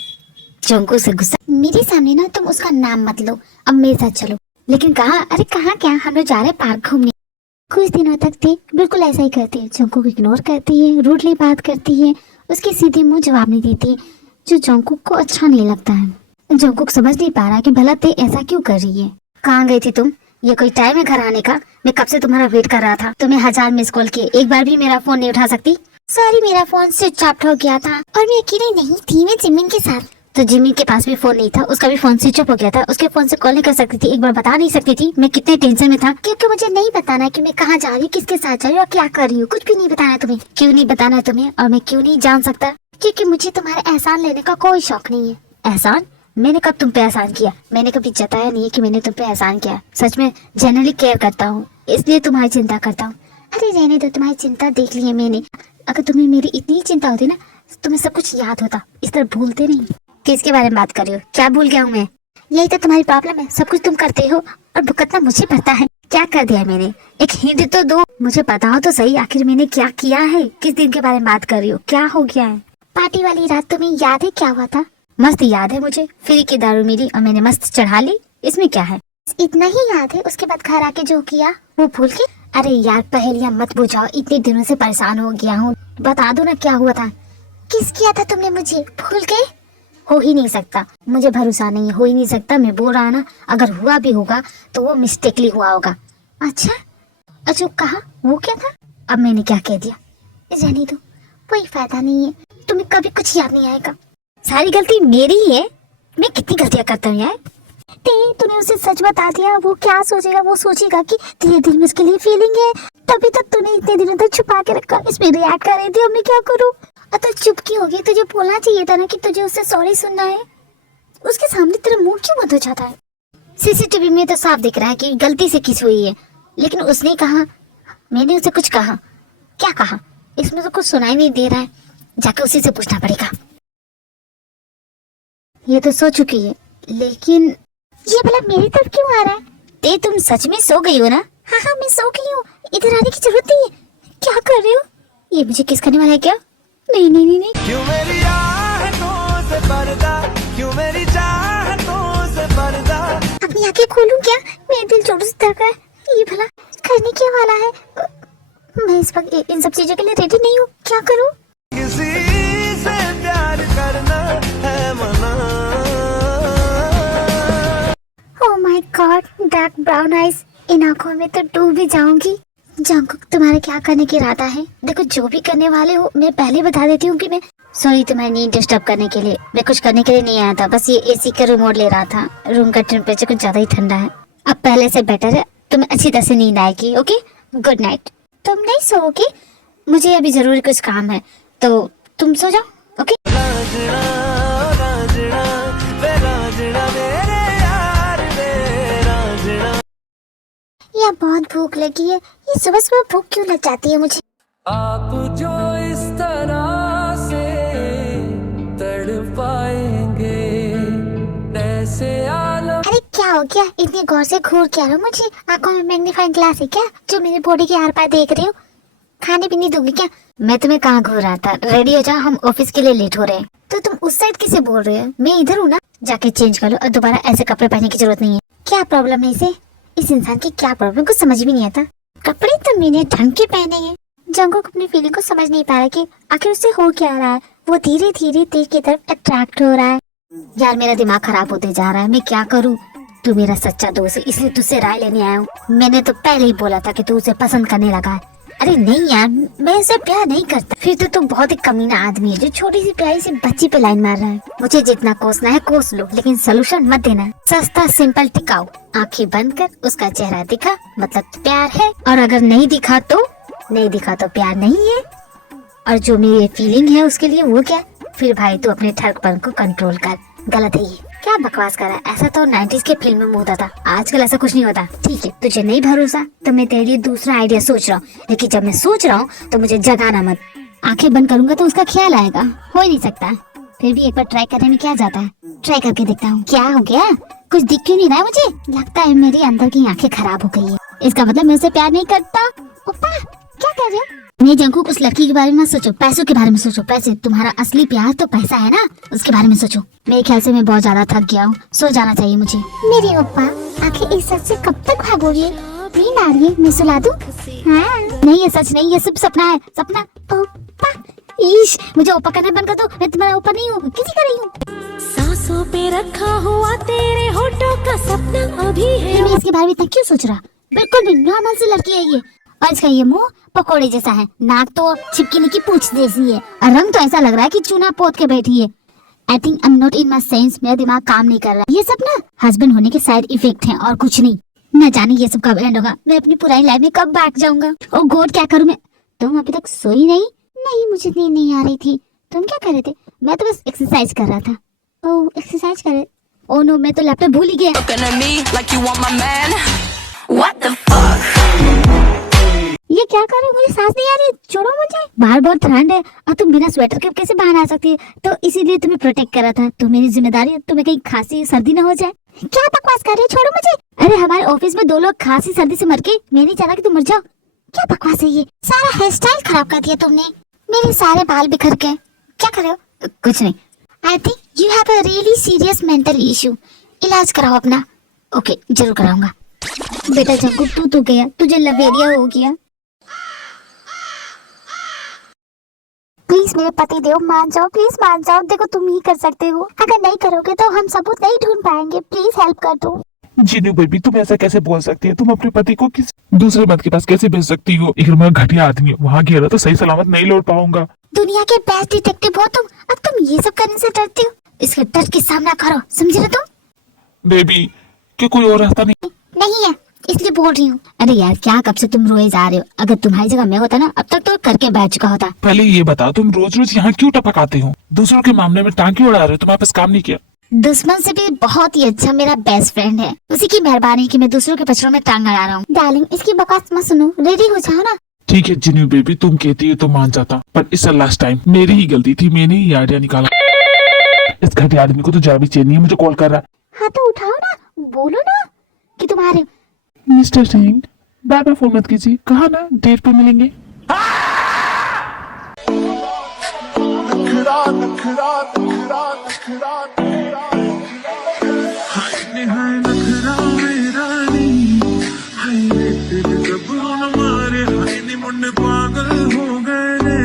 जोंको से गुस्सा? मेरे सामने ना तुम उसका नाम मत लो, अब मेरे साथ चलो। लेकिन कहाँ? अरे कहाँ क्या, हम लोग जा रहे पार्क घूमने। कुछ दिनों तक थी बिल्कुल ऐसा ही करती है, जोंको को इग्नोर करती है, रूडली बात करती है, उसके सीधे मुंह जवाब नहीं देती, जो जोंकुक को अच्छा नहीं लगता है। जोंकुक समझ नहीं पा रहा कि भला ते ऐसा क्यों कर रही है। कहाँ गई थी तुम? ये कोई टाइम है घर आने का? मैं कब से तुम्हारा वेट कर रहा था, तुम्हें 1000 मिस कॉल किए, एक बार भी मेरा फोन नहीं उठा सकती? सॉरी, मेरा फोन स्विच ऑफ हो गया था और मैं अकेले नहीं थी, मैं जिमिन के साथ। तो जिमी के पास भी फोन नहीं था, उसका भी फोन स्विच ऑफ हो गया था, उसके फोन से कॉल नहीं कर सकती थी, एक बार बता नहीं सकती थी मैं कितने टेंशन में था? क्योंकि मुझे नहीं बताना कि मैं कहाँ जा रही हूँ, किसके साथ जा रही हूँ और क्या कर रही हूँ, कुछ भी नहीं बताना तुम्हें। क्यों नहीं बताना तुम्हें, और मैं क्यों नहीं जान सकता? क्योंकि मुझे तुम्हारे एहसान लेने का कोई शौक नहीं है। एहसान? मैंने कब तुम पे एहसान किया? मैंने कभी जताया नहीं कि मैंने तुम पे एहसान किया। सच में जनरली केयर करता हूँ, इसलिए तुम्हारी चिंता करता हूँ। अरे रहने दो, तुम्हारी चिंता देख ली है मैंने। अगर तुम्हें मेरी इतनी चिंता होती ना, तुम्हें सब कुछ याद होता, इस तरह भूलते नहीं। किसके बारे में बात कर रही हो? क्या भूल गया हूँ मैं? यही तो तुम्हारी प्रॉब्लम है, सब कुछ तुम करते हो और भुगतना मुझे पता है। क्या कर दिया मैंने? एक हिंट तो दो, मुझे बताओ तो सही, आखिर मैंने क्या किया है? किस दिन के बारे में बात कर रही हो? क्या हो गया है? पार्टी वाली रात तुम्हें याद है क्या हुआ था? मस्त याद है मुझे, फ्री की दारू मिली और मैंने मस्त चढ़ा ली, इसमें क्या है? इतना ही याद है? उसके बाद घर आके जो किया वो भूल के? अरे यार पहेलियां मत बुझाओ, इतने दिनों से परेशान हो गया हूँ, बता दो ना क्या हुआ था। किस किया था तुमने मुझे? भूल गए? हो ही नहीं सकता, मुझे भरोसा नहीं है, हो ही नहीं सकता। मैं बोल रहा ना, अगर हुआ भी होगा तो वो मिस्टेकली हुआ होगा। अच्छा कहा, वो क्या था? अब मैंने क्या कह दिया, रहने दो, कोई फायदा नहीं है, तुम्हें कभी कुछ याद नहीं आएगा। सारी गलती मेरी ही है, मैं कितनी गलतियां करता हूँ यार। तूने उसे सच बता दिया, वो क्या सोचेगा? वो सोचेगा कि तेरे दिल में उसके लिए फीलिंग है, तभी तक तूने इतने दिनों तक छुपा के रखा। इसमें रिएक्ट कर रही थी, अब मैं क्या करूँ? तो चुप क्यों हो गई? तुझे बोलना चाहिए था ना कि तुझे उससे सॉरी सुनना है। उसके सामने तेरा मुंह क्यों बंद हो जाता है? सीसीटीवी में तो साफ दिख रहा है कि गलती से किस हुई है, लेकिन उसने कहा, मैंने उसे कुछ कहा, क्या कहा? इसमें तो कुछ सुनाई नहीं दे रहा है, जाके उसी से पूछना पड़ेगा। ये तो सो चुकी है, लेकिन ये भला मेरी तरफ क्यों आ रहा है? तुम सच में सो गई हो ना? हाँ मैं सो गई हूँ, इधर आने की जरूरत नहीं है। क्या कर रहे हो? ये मुझे किस करने वाला है क्या? नहीं। क्यों मेरी आहटों से पर्दा, क्यों मेरी चाहतों से पर्दा। अपनी आंखें खोलूं क्या? मेरा दिल जोरों से धड़का है। ये भला करने क्या वाला है? मैं इस वक्त इन सब चीजों के लिए रेडी नहीं हूँ, क्या करूँ? किसी से प्यार करना है मना। Oh my god, dark brown eyes, इन आंखों में तो डूब भी जाऊंगी। जंकुक, तुम्हारा क्या करने की इरादा है? देखो, जो भी करने वाले हो, मैं पहले बता देती हूँ कि मैं सॉरी तुम्हारी नींद डिस्टर्ब करने के लिए। मैं कुछ करने के लिए नहीं आया था, बस ये एसी का रिमोट ले रहा था। रूम का टेम्परेचर कुछ ज्यादा ही ठंडा है। अब पहले से बेटर है, तुम्हें अच्छी तरह से नींद आएगी। Okay, good night. तुम नहीं सोओगे? मुझे अभी जरूरी कुछ काम है, तो तुम सो जाओ। ओके, राजना, राजना, वे राजना मेरे यार वे राजना। यार बहुत भूख लगी है। ये सुबह सुबह भूख क्यों लग जाती है मुझे? आप जो इस तरह से तड़पाएंगे ऐसे आलम। अरे क्या हो गया? इतनी गौर से घूर क्या रहे हो मुझे? आंखों में मैग्नीफाइंग ग्लास है क्या, जो मेरी बॉडी के आर पार देख रहे हो? खाने भी नहीं दोगे क्या? मैं तुम्हें कहाँ घूर रहा था? रेडी हो जाओ, हम ऑफिस के लिए लेट हो रहे हैं। तो तुम उस साइड किसे बोल रहे हो? मैं इधर हूँ ना। जाके चेंज कर लो और दोबारा ऐसे कपड़े पहनने की जरूरत नहीं है। क्या प्रॉब्लम है इसे? इस इंसान की क्या प्रॉब्लम, कुछ समझ भी नहीं आता। कपड़े तो मैंने ढंग के पहने हैं। जंगकुक अपनी फीलिंग को समझ नहीं पा रहा कि आखिर उससे हो क्या रहा है। वो धीरे धीरे तेज की तरफ अट्रैक्ट हो रहा है। यार मेरा दिमाग खराब होते जा रहा है, मैं क्या करूँ? तू मेरा सच्चा दोस्त है, इसलिए तुझसे राय लेने आया हूँ। मैंने तो पहले ही बोला था कि तू उसे पसंद करने लगा है। अरे नहीं यार, मैं उसे प्यार नहीं करता। फिर तो तू बहुत ही कमीना आदमी है जो छोटी सी प्यारी सी बच्ची पे लाइन मार रहा है। मुझे जितना कोसना है कोस लो, लेकिन सोल्यूशन मत देना। सस्ता, सिंपल, टिकाऊ। आंखें बंद कर, उसका चेहरा दिखा, मतलब प्यार है। और अगर नहीं दिखा तो प्यार नहीं है। और जो मेरी फीलिंग है उसके लिए, वो क्या? फिर भाई तू अपने ठरकपन को कंट्रोल कर। गलत है ये, क्या बकवास कर रहा है? ऐसा तो 90s के फिल्म में होता था, आजकल ऐसा कुछ नहीं होता। ठीक है, तुझे नहीं भरोसा तो मैं तेरे लिए दूसरा आइडिया सोच रहा हूँ, लेकिन जब मैं सोच रहा हूँ तो मुझे जगाना मत। आंखें बंद करूंगा तो उसका ख्याल आएगा, हो ही नहीं सकता। फिर भी एक बार ट्राई करने में क्या जाता है? ट्राई करके देखता हूँ। क्या हो गया? कुछ दिख क्यों नहीं रहा है मुझे? लगता है मेरी अंदर की आंखें खराब हो गई है। इसका मतलब मैं उसे प्यार नहीं करता। ओपा, क्या कर रहे हो? नहीं जंकुक, उस लड़की के बारे में सोचो, पैसों के बारे में सोचो। पैसे, तुम्हारा असली प्यार तो पैसा है ना, उसके बारे में सोचो। मेरे ख्याल से मैं बहुत ज्यादा थक गया हूँ, सो जाना चाहिए मुझे। मेरे ओपा, आखिर इस सच से कब तक भागोगे? नींद आ रही है, मैं सुला दूं? हाँ। नहीं ये सच नहीं, ये सिर्फ सपना है, सपना। ओपा, ईश, मुझे ओपा करने बंद कर दो। मैं तुम्हारा ओपा नहीं हूँ, किसी का नहीं हूँ। सांसों पे रखा हुआ तेरे होठों का सपना अभी है। मैं इसके बारे में इतना क्यों सोच रहा? बिल्कुल भी नॉर्मल सी लड़की है ये, और इसका ये मुंह पकोड़े जैसा है, नाक तो छिपकली की पूंछ जैसी है, और रंग तो ऐसा लग रहा है कि चूना पोत के बैठी है। I think I am not in my sense, मेरा दिमाग काम नहीं कर रहा। ये सब ना हस्बैंड होने के साइड इफेक्ट हैं और कुछ नहीं। न जाने ये सब कब एंड होगा, मैं अपनी पुरानी लाइफ में कब बैठ जाऊंगा। ओ गॉड, क्या करूं मैं? तुम अभी तक सोई नहीं? नहीं, मुझे नींद नहीं आ रही थी। तुम क्या कर रहे थे? मैं तो बस एक्सरसाइज कर रहा था। ओह, एक्सरसाइज कर रहे? ओह नो, मैं तो लैपटॉप भूल ही गया। Looking at me like you want my man. What the fuck? ये क्या कर रहे हो? मुझे सांस नहीं आ रही, छोड़ो मुझे। बाहर बहुत ठंड है और तुम बिना स्वेटर के कैसे बाहर आ सकती है? तो इसीलिए तुम्हें प्रोटेक्ट करा था। तो मेरी जिम्मेदारी है तुम्हें कहीं खांसी सर्दी ना हो जाए। क्या बकवास कर रहे हो? छोड़ो मुझे। अरे हमारे ऑफिस में 2 लोग खांसी सर्दी से मर के, मैं नहीं चाहता कि तुम मर जाओ। क्या बकवास है ये? सारा हेयर स्टाइल खराब कर दिया तुमने, मेरे सारे बाल बिखर के। क्या कर रहे हो? कुछ नहीं। I think you have a really serious mental issue. इलाज कराओ अपना। ओके, जरूर कराऊंगा। बेटा जंकुक, तू तो गया, तुझे लवेरिया हो गया। प्लीज मेरे पति देव मान जाओ, प्लीज मान जाओ। देखो तुम ही कर सकते हो, अगर नहीं करोगे तो हम सबूत नहीं ढूंढ पाएंगे। प्लीज हेल्प कर दो। जिन्नू बेबी, तुम ऐसा कैसे बोल सकती है? तुम अपने पति को किस दूसरे मर्द के पास कैसे भेज सकती हो? एक मैं घटिया आदमी हूँ, वहाँ गया तो सही सलामत नहीं लौट पाऊंगा। दुनिया के बेस्ट डिटेक्टिव हो तुम, अब तुम ये सब करने से डरते हो? इसके डर के सामना करो, समझे ना तुम? बेबी, क्या कोई और रास्ता नहीं है, इसलिए बोल रही हूँ। अरे यार क्या कब से तुम रोए जा रहे हो? अगर तुम्हारी जगह मैं होता ना, अब तक तो करके बैठ चुका होता। पहले ये बताओ, तुम रोज रोज यहाँ क्यों टपकाते हो? दूसरों के मामले में टांग क्यों अड़ा रहे हो? तुम्हारे पास काम नहीं किया? दुश्मन से भी बहुत ही अच्छा मेरा बेस्ट फ्रेंड है, उसी की मेहरबानी कि मैं दूसरों के बच्चों में टांग अड़ा रहा हूँ। डार्लिंग, इसकी बकवास मत सुनो, रेडी हो जाओ ना। ठीक है जिन्नू बेबी, तुम कहती है तो मान जाता, पर इस लास्ट टाइम मेरी ही गलती थी, मैंने ही आइडिया निकाला। इस घटिया आदमी को तो जरा भी चैन नहीं है, मुझे कॉल कर रहा है। हाँ तो उठाओ ना, बोलो ना कि तुम आ रहे हो। मिस्टर सिंह, बार बार फोन मत कीजिए, कहा ना डेट पे मिलेंगे। नखरा नखरा नखरा नखरा हाय नखरा मेरा नी, हाय रे तेरे जबरों न मारे, हाय नी मुन्ने पागल हो गए ने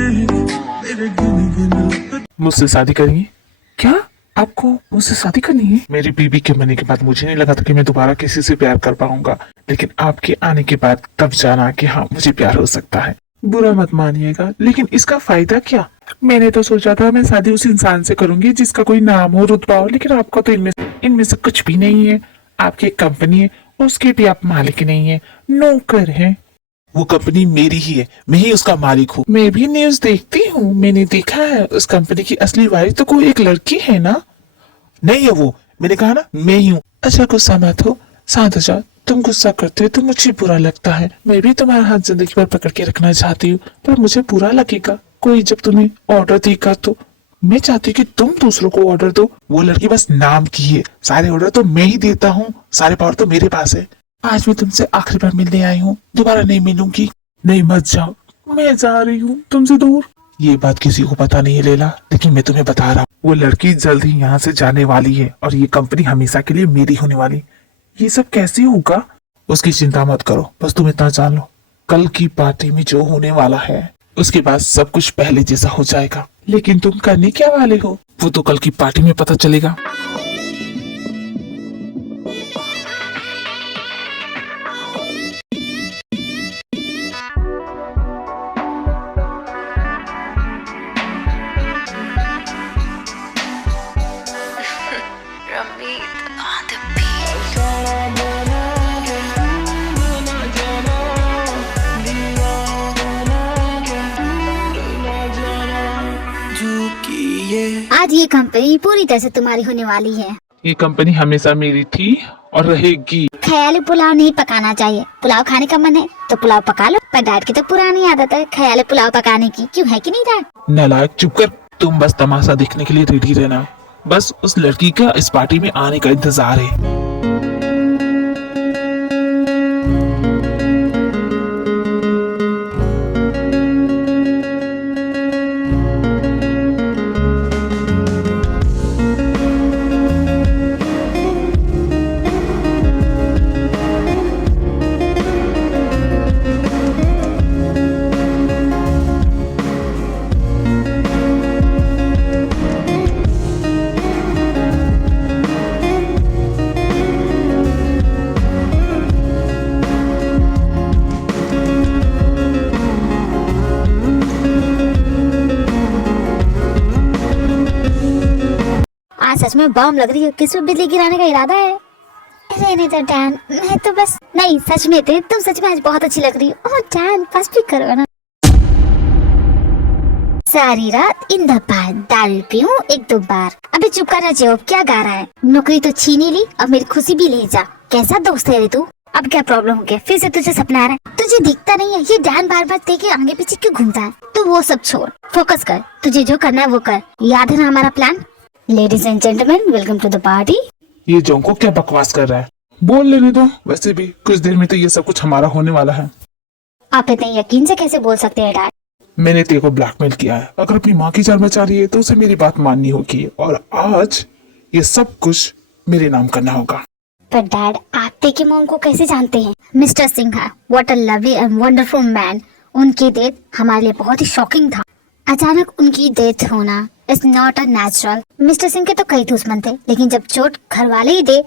तेरे गिन गिन। मुझसे शादी करेंगे? क्या आपको मुझसे शादी करनी है? मेरी बीबी के मरने के बाद मुझे नहीं लगा था कि मैं दोबारा किसी से प्यार कर पाऊंगा, लेकिन आपके आने के बाद तब जाना कि हाँ मुझे प्यार हो सकता है। बुरा मत मानिएगा, लेकिन इसका फायदा क्या? मैंने तो सोचा था मैं शादी उस इंसान से करूंगी जिसका कोई नाम हो, रुतबा हो, लेकिन आपका तो इनमें से कुछ भी नहीं है। आपकी एक कंपनी है, उसके भी आप मालिक नहीं है, नौकर हैं। वो कंपनी मेरी ही है, मैं ही उसका मालिक हूँ। मैं भी न्यूज देखती हूँ, मैंने देखा है उस कंपनी की असली वारिस तो कोई एक लड़की है ना? नहीं है वो, मैंने कहा ना मैं ही हूँ। अच्छा गुस्सा मत हो, शांत हो जाओ। तुम गुस्सा करते हो तो मुझे बुरा लगता है। मैं भी तुम्हारा हाथ जिंदगी भर पकड़ के रखना चाहती हूँ, पर मुझे बुरा लगेगा कोई जब तुम्हें ऑर्डर देगा तो। मैं चाहती हूँ कि तुम दूसरों को ऑर्डर दो। वो लड़की बस नाम की है, सारे ऑर्डर तो मैं ही देता हूँ, सारे पावर तो मेरे पास है। आज मैं तुमसे आखिरी बार मिलने आई हूँ, दोबारा नहीं मिलूंगी। नहीं मत जाओ, मैं जा रही हूँ तुमसे दूर। ये बात किसी को पता नहीं है लैला, लेकिन मैं तुम्हें बता रहा हूँ, वो लड़की जल्द ही यहाँ से जाने वाली है और ये कंपनी हमेशा के लिए मेरी होने वाली। ये सब कैसे होगा? उसकी चिंता मत करो, बस तुम इतना जान लो, कल की पार्टी में जो होने वाला है उसके बाद सब कुछ पहले जैसा हो जाएगा। लेकिन तुम करने क्या वाले हो वो तो कल की पार्टी में पता चलेगा। आज ये कंपनी पूरी तरह से तुम्हारी होने वाली है। ये कंपनी हमेशा मेरी थी और रहेगी। ख्याली पुलाव नहीं पकाना चाहिए। पुलाव खाने का मन है तो पुलाव पका लो, पर डैड की तो पुरानी आदत है ख्याली पुलाव पकाने की। क्यों है कि नहीं डैड? नालायक, चुप कर। तुम बस तमाशा देखने के लिए रेडी रहना, बस उस लड़की का इस पार्टी में आने का इंतजार है। आज सच में बम लग रही है। किस पे बिजली गिराने का इरादा है? रहने दो डैन, मैं तो बस नहीं, सच में थे तुम, सच में आज बहुत अच्छी लग रही हो। ओह डैन, बस भी करो ना। सारी रात इन दफा दारू पीऊं एक दो बार। अबे चुप करना चाहिए, क्या गा रहा है? नौकरी तो छीन ही ली, अब मेरी खुशी भी ले जा। कैसा दोस्त है रे तू? अब क्या प्रॉब्लम हो गया? फिर से तुझे सपना आ रहा है? तुझे दिखता नहीं है ये डैन बार बार देखे आगे पीछे क्यों घूमता है? तो वो सब छोड़, फोकस कर, तुझे जो करना है वो कर। याद है ना हमारा plan? Ladies and gentleman, welcome to the party. ये जोंको क्या बकवास कर रहा है? बोल लेने दो, वैसे भी कुछ देर में तो ये सब कुछ हमारा होने वाला है। आप इतने यकीन से कैसे बोल सकते हैं डैड? मैंने तेरे को ब्लैकमेल किया है, अगर अपनी माँ की जान बचा रही है तो उसे मेरी बात माननी होगी, और आज ये सब कुछ मेरे नाम करना होगा। पर डैड, आप तेकी मॉम को कैसे जानते हैं? Mister Singh, what a lovely and wonderful man. उनकी डेथ हमारे लिए बहुत ही शॉकिंग था। अचानक उनकी डेथ होना is not a natural. Mister Singh के तो कई दुश्मन थे, लेकिन जब चोट घर वाले ही दे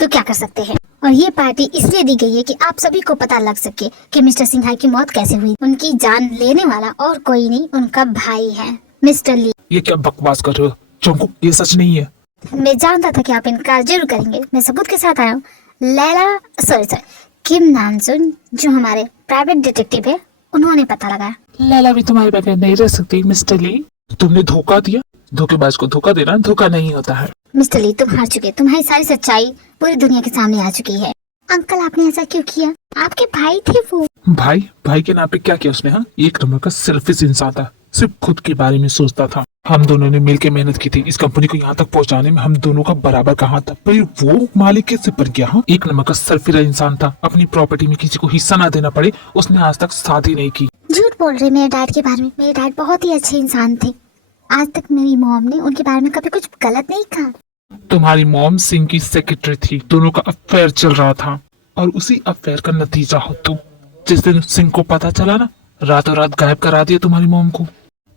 तो क्या कर सकते हैं। और ये पार्टी इसलिए दी गई है कि आप सभी को पता लग सके कि मिस्टर सिन्हा की मौत कैसे हुई। उनकी जान लेने वाला और कोई नहीं, उनका भाई है मिस्टर ली। ये क्या बकवास कर रहे हो जंकुक, ये सच नहीं है। मैं जानता था कि आप इनकार जरूर करेंगे। मैं सबूत के साथ आया हूँ। लैला सॉरी किम नामजुन जो हमारे प्राइवेट डिटेक्टिव है, उन्होंने पता लगाया। लैला भी तुम्हारे बगैर नहीं रह सकती मिस्टर ली। तुमने धोखा दिया। धोखेबाज को धोखा देना धोखा नहीं होता है। मिस्टर ली तुम हार चुके। तुम्हारी सारी सच्चाई पूरी दुनिया के सामने आ चुकी है। अंकल आपने ऐसा क्यों किया? आपके भाई थे वो। भाई के नाम पे क्या किया उसने? हाँ, एक नंबर का सेल्फिश इंसान था, सिर्फ खुद के बारे में सोचता था। हम दोनों ने मिलकर मेहनत की थी इस कंपनी को यहाँ तक पहुँचाने में। हम दोनों का बराबर कहाँ था, पर वो मालिक कैसे पर गया? हाँ, एक नंबर का सेल्फिश इंसान था। अपनी प्रॉपर्टी में किसी को हिस्सा ना देना पड़े उसने आज तक शादी नहीं की। झूठ बोल रहे मेरे डैड के बारे में। मेरे डैड बहुत ही अच्छे इंसान थे। आज तक मेरी मॉम ने उनके बारे में कभी कुछ गलत नहीं कहा। तुम्हारी मॉम सिंह की सेक्रेटरी थी, दोनों का अफेयर चल रहा था और उसी अफेयर का नतीजा हो तुम। जिस दिन सिंह को पता चला ना, रातों रात गायब करा दिया तुम्हारी मॉम को।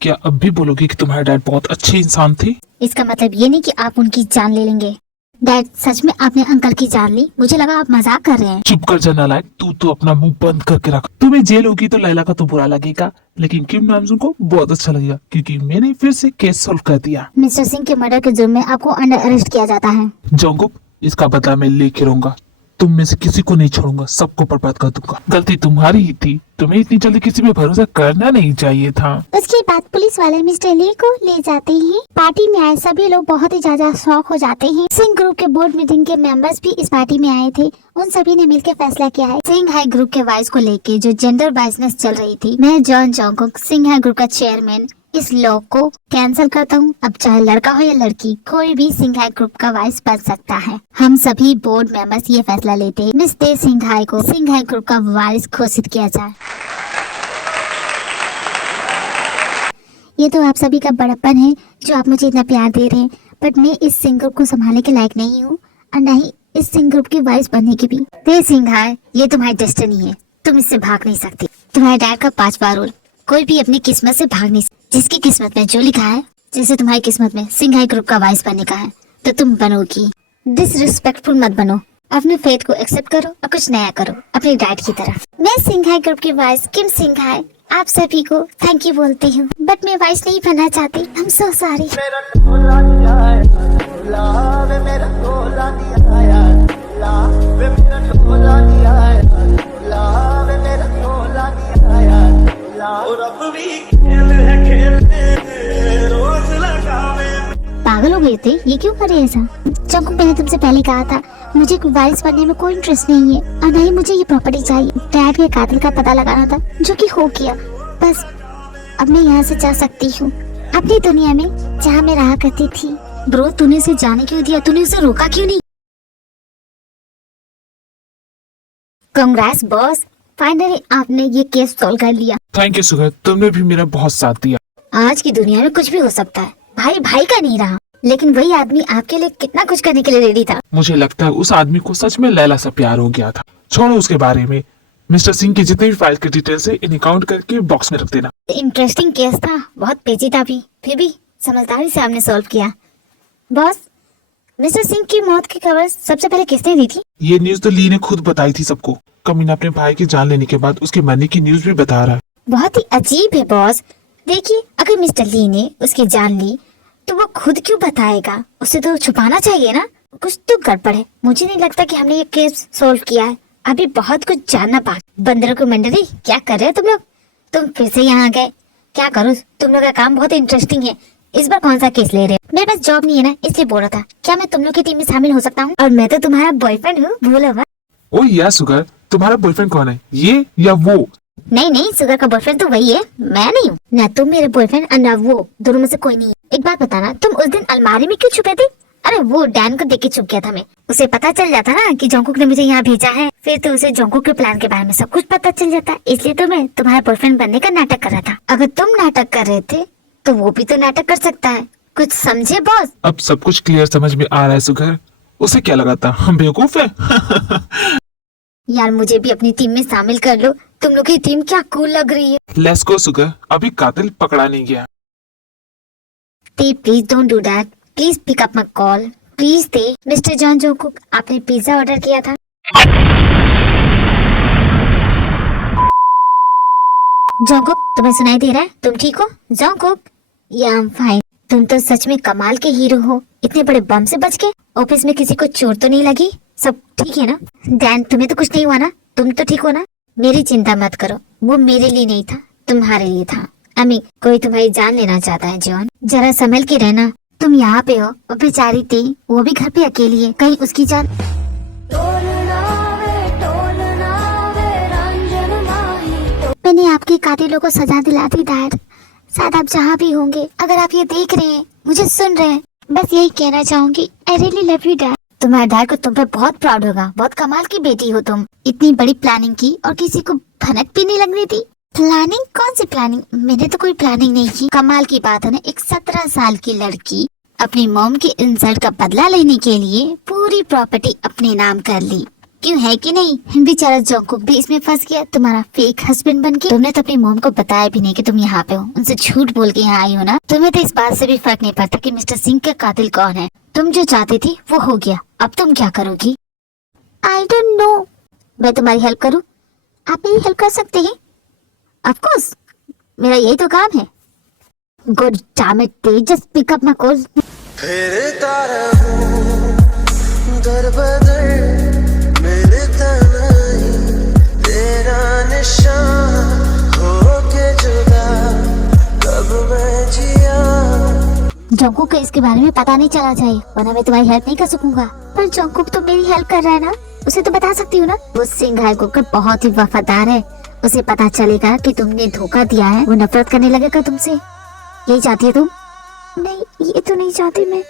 क्या अब भी बोलोगे कि तुम्हारे डैड बहुत अच्छे इंसान थे? इसका मतलब ये नहीं कि आप उनकी जान ले लेंगे। डैड सच में आपने अंकल की जान ली? मुझे लगा आप मजाक कर रहे हैं। चुप कर जा नालायक, तू तो अपना मुंह बंद करके रख। तुम्हें जेल होगी तो लैला का तो बुरा लगेगा, लेकिन किम नामजुन को बहुत अच्छा लगेगा क्योंकि मैंने फिर से केस सोल्व कर दिया। मिस्टर सिंह के मर्डर के जुर्म में आपको अंडर अरेस्ट किया जाता है। जोंगुक, इसका बदला मैं लेके रहूंगा। तुम में से किसी को नहीं छोड़ूंगा, सबको बर्बाद कर दूंगा। गलती तुम्हारी ही थी, तुम्हें इतनी जल्दी किसी पे भरोसा करना नहीं चाहिए था। उसके बाद पुलिस वाले मिस्टर ली को ले जाते हैं। पार्टी में आए सभी लोग बहुत ही ज्यादा शॉक हो जाते हैं। सिंह ग्रुप के बोर्ड मीटिंग के मेंबर्स भी इस पार्टी में आए थे। उन सभी ने मिलकर फैसला किया है सिंह हाई ग्रुप के वाइस को लेके जो जेंडर बाइसनेस चल रही थी, मैं John Jungkook Singh high group का चेयरमैन इस लॉ को कैंसिल करता हूँ। अब चाहे लड़का हो या लड़की, कोई भी सिंघाई ग्रुप का वाइस बन सकता है। हम सभी बोर्ड मेंबर्स ये फैसला लेते हैं मिस्टर सिंघाई को सिंघाई ग्रुप का वाइस घोषित किया जाए। ये तो आप सभी का बड़प्पन है जो आप मुझे इतना प्यार दे रहे हैं, बट मैं इस सिंह ग्रुप को संभालने के लायक नहीं हूँ और न ही इस सिंह ग्रुप की वाइस बनने की भी। ते सिंघाई, ये तुम्हारी डेस्टिनी है, तुम इससे भाग नहीं सकती। तुम्हारे डैड का 5वां रूल, कोई भी अपनी किस्मत से भाग नहीं सकता। जिसकी किस्मत में जो लिखा है, जैसे तुम्हारी किस्मत में सिंघाई ग्रुप का वाइस बनने का है तो तुम बनोगी। डिसरिस्पेक्टफुल मत बनो, अपने फेथ को एक्सेप्ट करो और कुछ नया करो अपने डैड की तरह। मैं सिंघाई ग्रुप की वाइस किम सिंघाई आप सभी को थैंक यू बोलती हूँ, बट मैं वाइस नहीं बनना चाहती। आई एम सो सॉरी। पागल हो गए थे, ये क्यों करे ऐसा? जब मैंने तुमसे पहले कहा था मुझे वाइस बनने में कोई इंटरेस्ट नहीं है और नहीं मुझे ये प्रॉपर्टी चाहिए। डैड के कातिल का पता लगाना था जो कि हो गया। बस अब मैं यहाँ से जा सकती हूँ अपनी दुनिया में जहाँ मैं रहा करती थी। ब्रो, तूने उसे जाने क्यों दिया? तूने उसे रोका क्यों नहीं? कांग्रेस बॉस, फाइनली आपने ये केस सॉल्व कर लिया। थैंक यू सुगर, तुमने भी मेरा बहुत साथ दिया। आज की दुनिया में कुछ भी हो सकता है। भाई भाई का नहीं रहा, लेकिन वही आदमी आपके लिए कितना कुछ करने के लिए रेडी था। मुझे लगता है उस आदमी को सच में लैला से प्यार हो गया था। छोड़ो उसके बारे में। मिस्टर सिंह की जितनी भी फाइल की डिटेल्स है इन्हें काउंट करके बॉक्स में रख देना। इंटरेस्टिंग केस था, बहुत पेचीदा भी, फिर भी समझदारी से हमने सॉल्व किया। बॉस, मिस्टर सिंह की मौत की खबर सबसे पहले किसने दी थी? ये न्यूज तो ली ने खुद बताई थी सबको। कमीना अपने भाई की जान लेने के बाद उसके मरने की न्यूज भी बता रहा है। बहुत ही अजीब है बॉस। देखिए, अगर मिस्टर ली ने उसकी जान ली तो वो खुद क्यों बताएगा? उसे तो छुपाना चाहिए ना। कुछ तो गड़बड़ है। मुझे नहीं लगता कि हमने ये केस सॉल्व किया है। अभी बहुत कुछ जानना बाकी। बंदरों की मंडली, क्या कर रहे हो तुम लोग? तुम फिर से यहाँ आ गए। क्या करूँ, तुम लोग का काम बहुत इंटरेस्टिंग है। इस बार कौन सा केस ले रहे हो? मेरे पास जॉब नहीं है ना, इसलिए बोल रहा था क्या मैं तुम लोग की टीम में शामिल हो सकता हूँ? और मैं तो तुम्हारा बॉयफ्रेंड हूँ, भूलो मत। ओ या सुगर, तुम्हारा बॉयफ्रेंड कौन है, ये या वो? नहीं, सुगर का बॉयफ्रेंड तो वही है, मैं नहीं हूँ। ना तुम मेरे बॉयफ्रेंड और ना वो, दोनों में से कोई नहीं है। एक बात बताना, तुम उस दिन अलमारी में क्यों छुपे थे? अरे वो डैन को देख के छुप गया था मैं। उसे पता चल जाता ना कि जोंगकुक ने मुझे यहाँ भेजा है, फिर तो उसे जोंगकुक के प्लान के बारे में सब कुछ पता चल जाता। इसलिए तो मैं तुम्हारा बॉयफ्रेंड बनने का नाटक कर रहा था। अगर तुम नाटक कर रहे थे तो वो भी तो नाटक कर सकता है। कुछ समझे बॉस? अब सब कुछ क्लियर समझ में आ रहा है सुगर। उसे क्या लगा था हम बेवकूफ है? यार मुझे भी अपनी टीम में शामिल कर लो। तुम लोग की टीम क्या कूल लग रही है। लेट्स गो सुगर, अभी कातिल पकड़ा नहीं गया। ते please don't do that, please pick up my call please. ते मिस्टर जॉन जोंगकुक, आपने पिज्जा ऑर्डर किया था। जोंगकुक, तुम्हें सुनाई दे रहा है? तुम ठीक हो जोंगकुक? या आई एम फाइन। तुम तो सच में कमाल के हीरो हो, इतने बड़े बम से बच के। ऑफिस में किसी को चोट तो नहीं लगी? सब ठीक है ना? डैन, तुम्हें तो कुछ नहीं हुआ ना? तुम तो ठीक हो ना? मेरी चिंता मत करो, वो मेरे लिए नहीं था, तुम्हारे लिए था। अमी, कोई तुम्हारी जान लेना चाहता है जॉन, जरा संभल के रहना। तुम यहाँ पे हो और बेचारी थी, वो भी घर पे अकेली है, कहीं उसकी जान। मैंने आपके कातिलों को सजा दिला दी डैड। शायद आप जहाँ भी होंगे, अगर आप ये देख रहे हैं, मुझे सुन रहे हैं, बस यही कहना चाहूंगी, I really love you dad. तुम्हारा डैड को तुम पे बहुत प्राउड होगा, बहुत कमाल की बेटी हो तुम। इतनी बड़ी प्लानिंग की और किसी को भनक भी नहीं लगनी थी। प्लानिंग? कौन सी प्लानिंग? मैंने तो कोई प्लानिंग नहीं की। कमाल की बात है ना, एक 17 साल की लड़की अपनी मॉम की इंसल्ट का बदला लेने के लिए पूरी प्रॉपर्टी अपने नाम कर ली। क्यों, है कि नहीं? बेचारा जोंगकुक भी इसमें फंस गया, तुम्हारा फेक हस्बैंड बनके। तुमने तो अपनी मॉम को बताया भी नहीं कि तुम यहाँ पे हो, उनसे झूठ बोल के यहाँ आई हो ना। तुम्हें तो इस बात से भी फर्क नहीं पड़ता कि मिस्टर सिंह का कातिल कौन है। तुम जो चाहती थी वो हो गया, अब तुम क्या करोगी? I don't know. मैं तुम्हारी हेल्प करूँ? आप मेरी हेल्प कर सकते हैं? ऑफ कोर्स, मेरा यही तो काम है। God damn it, just pick up my call. फिरता रहूं दर बदर मिलता नहीं तेरा निशान होके जुदा कब मैं जिया। जोंगकुक को इसके बारे में पता नहीं चला चाहिए, वरना मैं तुम्हारी हेल्प नहीं कर सकूंगा। पर जोंगकुक तो मेरी हेल्प कर रहा है ना, उसे तो बता सकती हूँ ना। वो सिंह हाईकुक बहुत ही वफादार है, उसे पता चलेगा कि तुमने धोखा दिया है, वो नफरत करने लगेगा तुमसे। यही चाहती है तुम? नहीं, ये तो नहीं चाहती मैं।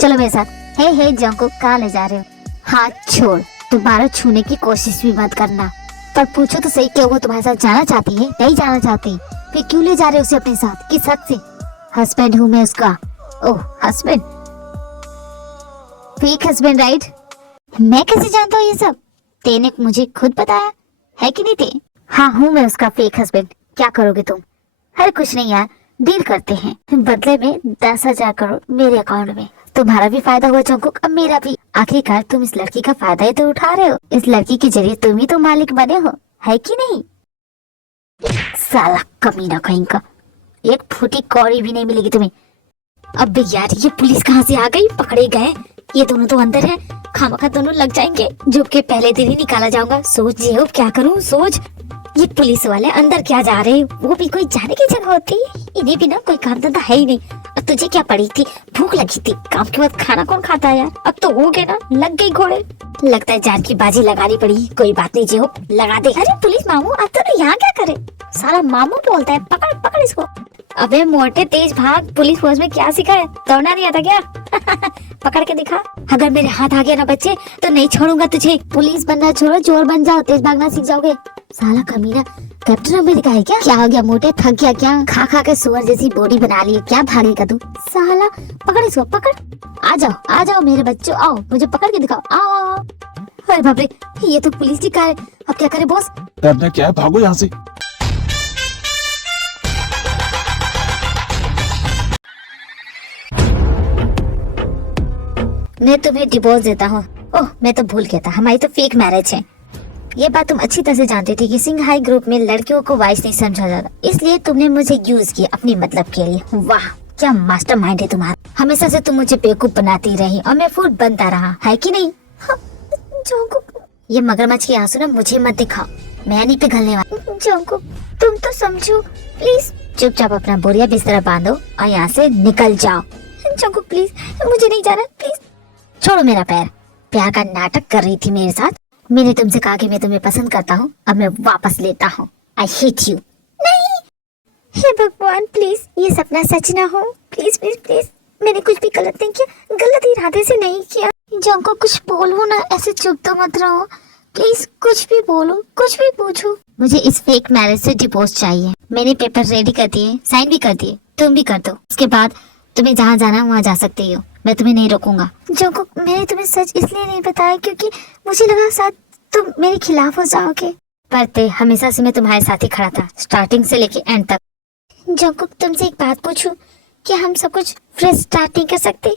चलो मेरे साथ। हे जोंगकुक, कहाँ ले जा रहे हो? हाथ छोड़, दोबारा छूने की कोशिश भी मत करना। पर पूछो तो सही, क्या वो तुम्हारे साथ जाना चाहती है? नहीं जाना चाहती, फिर क्यों ले जा रहे हो उसे अपने साथ? किस हद से? हस्बैंड हूँ मैं उसका। ओह हस्बैंड, फेक हस्बैंड राइट? मैं कैसे जानता हूँ ये सब? तेने मुझे खुद बताया है कि नहीं ते? हाँ, हूँ मैं उसका फेक हस्बैंड। क्या करोगे तुम? अरे कुछ नहीं यार, डील करते हैं। बदले में 10,000 करोड़ मेरे अकाउंट में। तुम्हारा भी फायदा हुआ जोंगकुक, अब मेरा भी। आखिरकार तुम इस लड़की का फायदा ही तो उठा रहे हो। इस लड़की के जरिए तुम ही तो मालिक बने हो, है कि नहीं? साला कमीना कहीं का, एक फूटी कौड़ी भी नहीं मिलेगी तुम्हें। अब यार, ये पुलिस कहाँ से आ गई? पकड़े गए ये दोनों तो अंदर है, खामखा दोनों लग जाएंगे। जुब के पहले दिन ही निकाला जाऊंगा। सोच जे हो क्या करूं, सोच। ये पुलिस वाले अंदर क्या जा रहे हैं? वो भी कोई जाने की जगह होती है? इन्हें भी ना कोई काम धंधा है ही नहीं। अब तुझे क्या पड़ी थी? भूख लगी थी, काम के बाद खाना कौन खाता है यार? अब तो हो गए ना, लग गई घोड़े। लगता है जान की बाजी लगानी पड़ी। कोई बात नहीं जे हो, लगा दे। अरे पुलिस मामू, अब तो यहाँ क्या करे? सारा मामू बोलता है, पकड़ पकड़ इसको। अबे मोटे तेज भाग, पुलिस फोर्स में क्या सीखा है? दौड़ना नहीं आता क्या? पकड़ के दिखा। अगर मेरे हाथ आ गया ना बच्चे, तो नहीं छोड़ूंगा तुझे। पुलिस बनना छोड़ो, चोर बन जाओ, तेज भागना सीख जाओगे। साला कमीना, कैप्टन अमेरिका है क्या? क्या हो गया मोटे, थक गया क्या? खा खा के सुअर जैसी बॉडी बना ली है, क्या भागेगा तू? साला पकड़ इसको, पकड़। आ जाओ मेरे बच्चों, आओ, मुझे पकड़ के दिखाओ, आओ। अरे बाप रे, ये तो पुलिस की कार है। अब क्या करे बॉस? डरना क्या है, भागो यहाँ से। मैं तुम्हें डिवोर्स देता हूँ। ओह, मैं तो भूल गया था, हमारी तो फेक मैरिज है। ये बात तुम अच्छी तरह से जानती थी कि सिंह हाई ग्रुप में लड़कियों को वाइस नहीं समझा जाता, इसलिए तुमने मुझे यूज किया अपने मतलब के लिए। वाह, क्या मास्टरमाइंड है तुम्हारा। हमेशा से तुम मुझे बेवकूफ बनाती रही और मैं फूड बनता रहा, है कि नहीं? हाँ, जोंगकुक, ये मगरमच्छ की आंसू ना मुझे मत दिखाओ, मैं नहीं पिघलने वाली। जोंगकुक, तुम तो समझो प्लीज। चुपचाप अपना बोरिया बिस्तर बांधो और यहाँ से निकल जाओ। जोंगकुक प्लीज, मुझे नहीं जाना, प्लीज। छोड़ो मेरा पैर। प्यार का नाटक कर रही थी मेरे साथ। मैंने तुमसे कहा कि मैं तुम्हें पसंद करता हूँ, अब मैं वापस लेता हूँ। I hate you. नहीं, हे भगवान प्लीज, ये सपना सच ना हो। प्लीज प्लीज प्लीज, मैंने कुछ भी गलत नहीं किया, गलत इरादे से नहीं किया। जोंको कुछ बोलो ना, ऐसे चुप तो मत रहो प्लीज। कुछ भी बोलो, कुछ भी पूछो। मुझे इस फेक मैरिज से डिवोर्स चाहिए। मैंने पेपर रेडी कर दिए, साइन भी कर दिए, तुम भी कर दो। उसके बाद तुम्हें जहाँ जाना वहाँ जा सकती हो, मैं तुम्हें नहीं रोकूंगा। जोंको, मैंने तुम्हें सच इसलिए नहीं बताया क्योंकि मुझे लगा शायद तुम मेरे खिलाफ हो जाओगे। पर हमेशा से मैं तुम्हारे साथ ही खड़ा था, स्टार्टिंग से लेके एंड तक। जोंको, तुमसे एक बात पूछूं? क्या हम सब कुछ फ्रेश स्टार्ट नहीं कर सकते?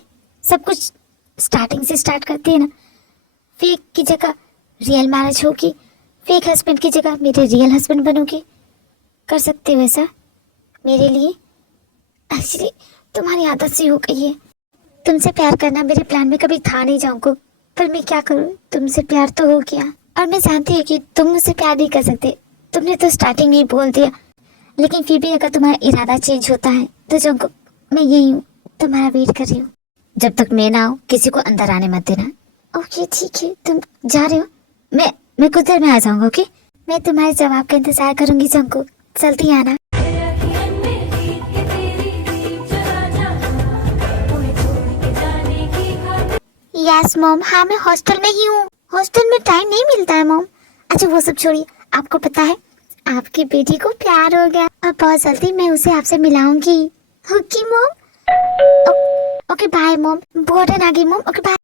सब कुछ स्टार्टिंग से स्टार्ट करते हैं ना। फेक की जगह रियल मैरिज होगी, फेक हस्बैंड की जगह मेरे रियल हस्बैंड बनोगे। कर सकते हो ऐसा मेरे लिए? एक्चुअली तुम्हारी आदत सी हो गई है। तुमसे प्यार करना मेरे प्लान में कभी था नहीं जाऊंगा, पर मैं क्या करूं, तुमसे प्यार तो हो गया। और मैं जानती हूँ कि तुम मुझसे प्यार नहीं कर सकते, तुमने तो स्टार्टिंग में ही बोल दिया। लेकिन फिर भी अगर तुम्हारा इरादा चेंज होता है तो जाऊंगा, मैं यही हूँ, तुम्हारा वेट कर रही हूँ। जब तक मैं ना आऊँ किसी को अंदर आने मत देना। ओके ठीक है, तुम जा रहे हो, मैं कुछ देर में आ जाऊंगा। ओके, मैं तुम्हारे जवाब का इंतजार करूंगी। जंको जल्दी आना। यस मॉम, हाँ मैं हॉस्टल में ही हूँ। हॉस्टल में टाइम नहीं मिलता है मॉम। अच्छा वो सब छोड़िए, आपको पता है आपकी बेटी को प्यार हो गया और बहुत जल्दी मैं उसे आपसे मिलाऊंगी। Okay mom. Okay bye mom, warden आ गई mom. Okay bye.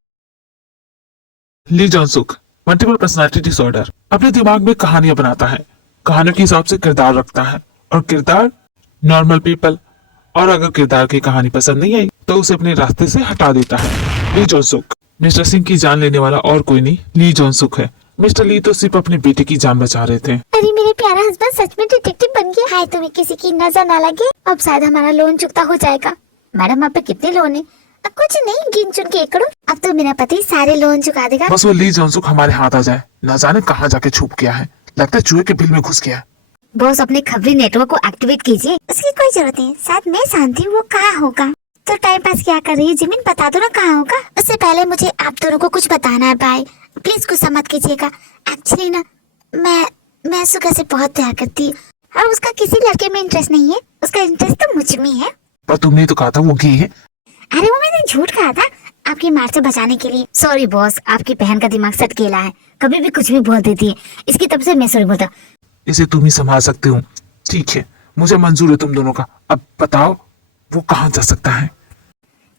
Lee Jong Suk multiple personality disorder अपने दिमाग में कहानियां बनाता है, कहानियों के हिसाब से किरदार रखता है, और किरदार नॉर्मल पीपल। और अगर किरदार की कहानी पसंद नहीं आई तो उसे अपने रास्ते से हटा देता है। ली जॉन सुक मिस्टर सिंह की जान लेने वाला और कोई नहीं, ली जॉन सुक है। मिस्टर ली तो सिर्फ अपने बेटे की जान बचा रहे थे। अरे मेरे प्यारा हस्बैंड सच में डिटेक्टिव बन गया है। तुम्हें किसी की नजर ना लगे, अब शायद हमारा लोन चुकता हो जाएगा। मैडम आप पे कितने लोन है? अब कुछ नहीं, गिन चुन के एक करो। अब तो मेरा पति सारे लोन चुका देगा। बस वो ली जॉन सुक हमारे हाथ आ जाए, न जाने कहाँ जाके छुप गया है। लगता है चूहे के बिल में घुस गया। बॉस अपने खबरी नेटवर्क को एक्टिवेट कीजिए। उसकी कोई जरूरत नहीं, शायद मैं जानती हूँ वो कहाँ होगा। तो टाइम पास क्या कर रही है जिमिन, बता दो ना कहाँ होगा। उससे पहले मुझे आप दोनों को कुछ बताना है। बाय, प्लीज गुस्सा मत कीजिएगा। एक्चुअली ना मैं सुगा से बहुत प्यार करती हूँ और उसका किसी लड़के में इंटरेस्ट नहीं है। उसका इंटरेस्ट तो मुझ में है। पर तुमने तो कहा था वो गे है। अरे वो मैंने झूठ कहा था आपकी मार से बचाने के लिए। सॉरी बॉस, आपकी बहन का दिमाग सट गेला है, कभी भी कुछ भी बोल देती है। इसकी तरफ से मैं सॉरी बोलता। इसे तुम ही संभाल सकते हो। ठीक है, मुझे मंजूर है तुम दोनों का। अब बताओ वो कहाँ जा सकता है?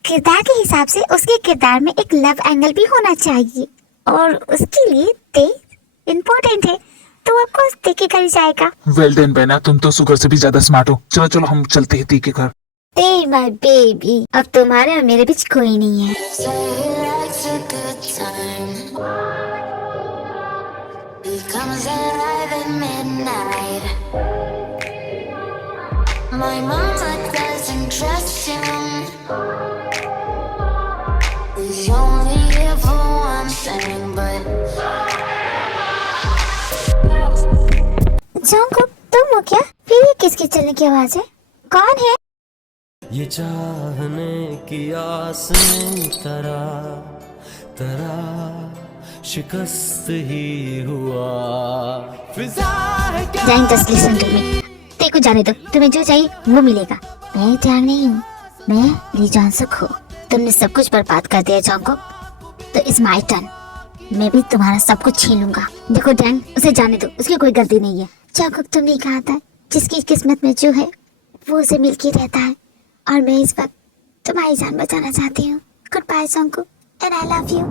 किरदार के हिसाब से उसके किरदार में एक लव एंगल भी होना चाहिए और उसके लिए तेज इम्पोर्टेंट है, तो आपको देखेगा ही जाएगा। वेल डन बहना, तुम तो सुगर से भी ज्यादा स्मार्ट हो। चलो चलो हम चलते हैं ती के घर। ए माय बेबी, अब तुम्हारे और मेरे बीच कोई नहीं है। My mama doesn't trust him. He's only here for one thing, but Junko तुम हो क्या? फिर ये किसके चलने की आवाज है? कौन है? ये चाहने की आस में तरा तरा शिकस्त ही हुआ फिजा है क्या? जैन जस्ट लिसन टू मी। देखो जाने दो, तुम्हें जो चाहिए वो मिलेगा। मैं जान नहीं हूँ, मैं ली जॉन सुक हूँ। तुमने सब कुछ बर्बाद कर दिया जंको, तो इट्स माय टर्न। मैं भी तुम्हारा सब कुछ छीन लूंगा। देखो डैन, उसे जाने दो, उसकी कोई गलती नहीं है। जंको तुमने कहा था जिसकी किस्मत में जो है वो उसे मिल के रहता है, और मैं इस वक्त तुम्हारी जान बचाना चाहती हूँ। Good bye Junko, and I love you.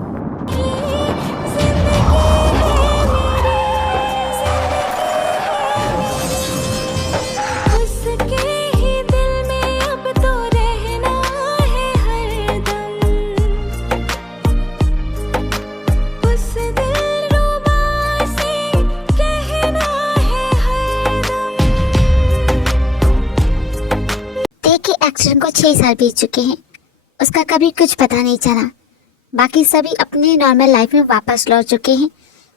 Accident को 6 साल बीत चुके हैं, उसका कभी कुछ पता नहीं चला। बाकी सभी अपने नॉर्मल लाइफ में वापस लौट चुके हैं।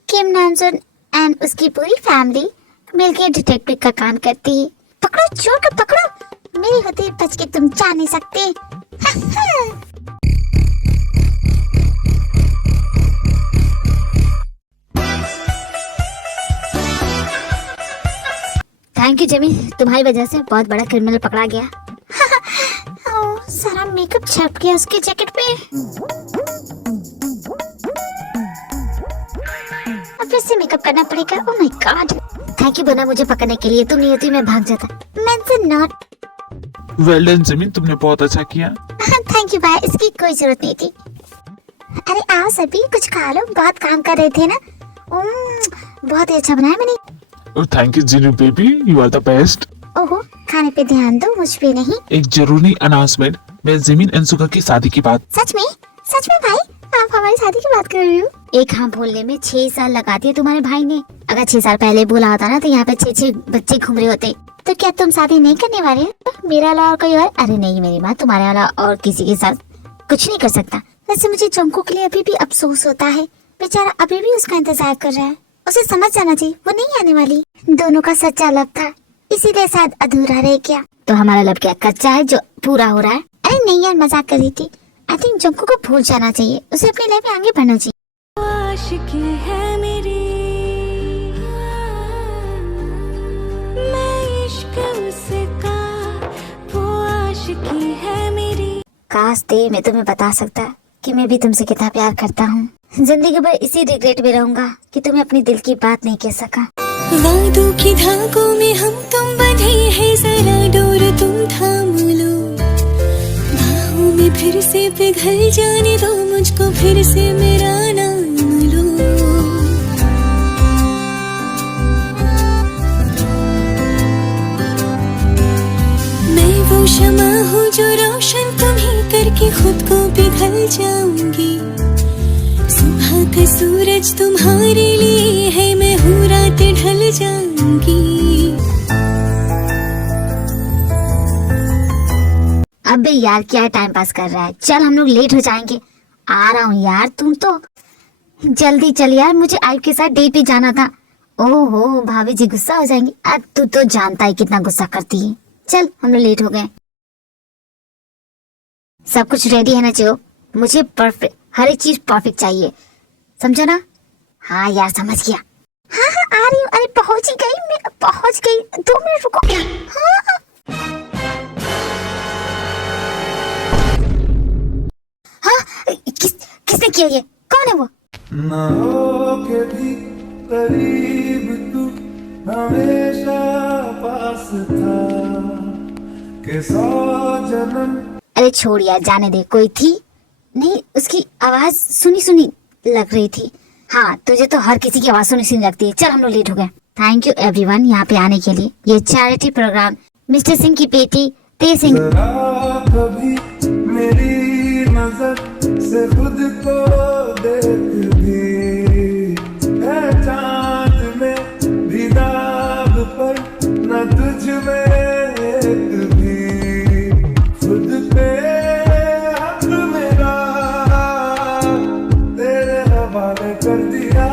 किम नामजून एंड उसकी पूरी फैमिली मिलकर डिटेक्टिव का काम करती है। पकड़ो चोर को पकड़ो, मेरी होती बच के तुम जा नहीं सकते। थैंक यू जिमी, तुम्हारी वजह से बहुत बड़ा क्रिमिनल पकड़ा गया। सारा मेकअप छप गया उसके जैकेट पे। अब फिर से मेकअप करना पड़ेगा। ओह माय गॉड, थैंक यू बना मुझे पकड़ने के लिए। तुम नहीं होती मैं भाग जाता। मैं नॉट। वेल डन जिमी, तुमने बहुत अच्छा किया। थैंक यू भाई, इसकी कोई जरूरत नहीं थी। अरे आओ सभी, कुछ खा लो, बहुत काम कर रहे थे ना। बहुत ही अच्छा बनाया मैंने। Oh, thank you, Jinu baby. You are the best. ओहो, खाने पे ध्यान दो, मुझ पे नहीं। एक जरूरी अनाउंसमेंट, मैं जिमिन एंसुका की शादी की बात। सच में भाई, आप हमारी शादी की बात कर रहे हो? एक हाँ बोलने में 6 साल लगा दिए तुम्हारे भाई ने। अगर 6 साल पहले बोला होता ना तो यहाँ पे 6 बच्चे घूम रहे होते। तो क्या तुम शादी नहीं करने वाले हो? मेरा वाला और कोई और? अरे नहीं मेरी माँ, तुम्हारे वाला और किसी के साथ कुछ नहीं कर सकता। वैसे मुझे जंकुक के लिए अभी भी अफसोस होता है, बेचारा अभी भी उसका इंतजार कर रहा है। उसे समझ जाना चाहिए वो नहीं आने वाली। दोनों का सच्चा लव था, इसीलिए शायद अधूरा रह गया। तो हमारा लव क्या कच्चा है जो पूरा हो रहा है? अरे नहीं यार, मजाक कर रही थी। आई थिंक जंकुक को भूल जाना चाहिए, उसे अपनी लाइफ में आगे बढ़ना चाहिए। आशिकी है मेरी, मैं इश्क उसका, वो आशिकी है मेरी। काश दे मैं तुम्हें बता सकता कि मैं भी तुमसे कितना प्यार करता हूँ। जिंदगी भर इसी रिग्रेट में रहूंगा कि तुम्हें अपनी दिल की बात नहीं कह सका। वादों की धागों में हम तुम बंधे हैं, जरा डोर तुम थाम लो, बाहों में फिर से पिघल जाने दो, मुझको फिर से मेरा नाम लो। मैं वो शमा हूँ जो रोशन तुम्हें करके खुद को पिघल जाऊंगी। सुबह का सूरज तुम्हारे लिए है, मैं हूँ रात ढल जाऊंगी। अबे यार क्या टाइम पास कर रहा है, चल हम लोग लेट हो जाएंगे। आ रहा हूँ यार, तुम तो जल्दी चल यार, मुझे आइब के साथ डेट पे जाना था। ओहो भाभी जी गुस्सा हो जाएंगी। अब तू तो जानता है कितना गुस्सा करती है। चल हम लोग लेट हो गए। सब कुछ रेडी है ना जो? मुझे परफेक्ट, हर एक चीज परफेक्ट चाहिए, समझा ना? हाँ यार समझ गया। हाँ आ रही हूँ। अरे पहुंच ही गई मैं, पहुंच गई। 2 मिनट रुको। हाँ हाँ किसने किया ये? कौन है वो? ना हो के भी करीब तू हमेशा पास था, के 100 जन्म। अरे छोड़ यार, जाने दे। कोई थी नहीं, उसकी आवाज सुनी सुनी लग रही थी। हाँ तुझे तो हर किसी की आवाज सुनी सुनी लगती है। चल हम लोग लेट हो गए। थैंक यू एवरीवन यहाँ पे आने के लिए। ये चैरिटी प्रोग्राम मिस्टर सिंह की बेटी तेज सिंह। कभी मेरी नजर से खुद को देख भी, है चांद में भी दाग पर न तुझ में एक भी, खुद पे हक मेरा तेरे हवाले कर दिया।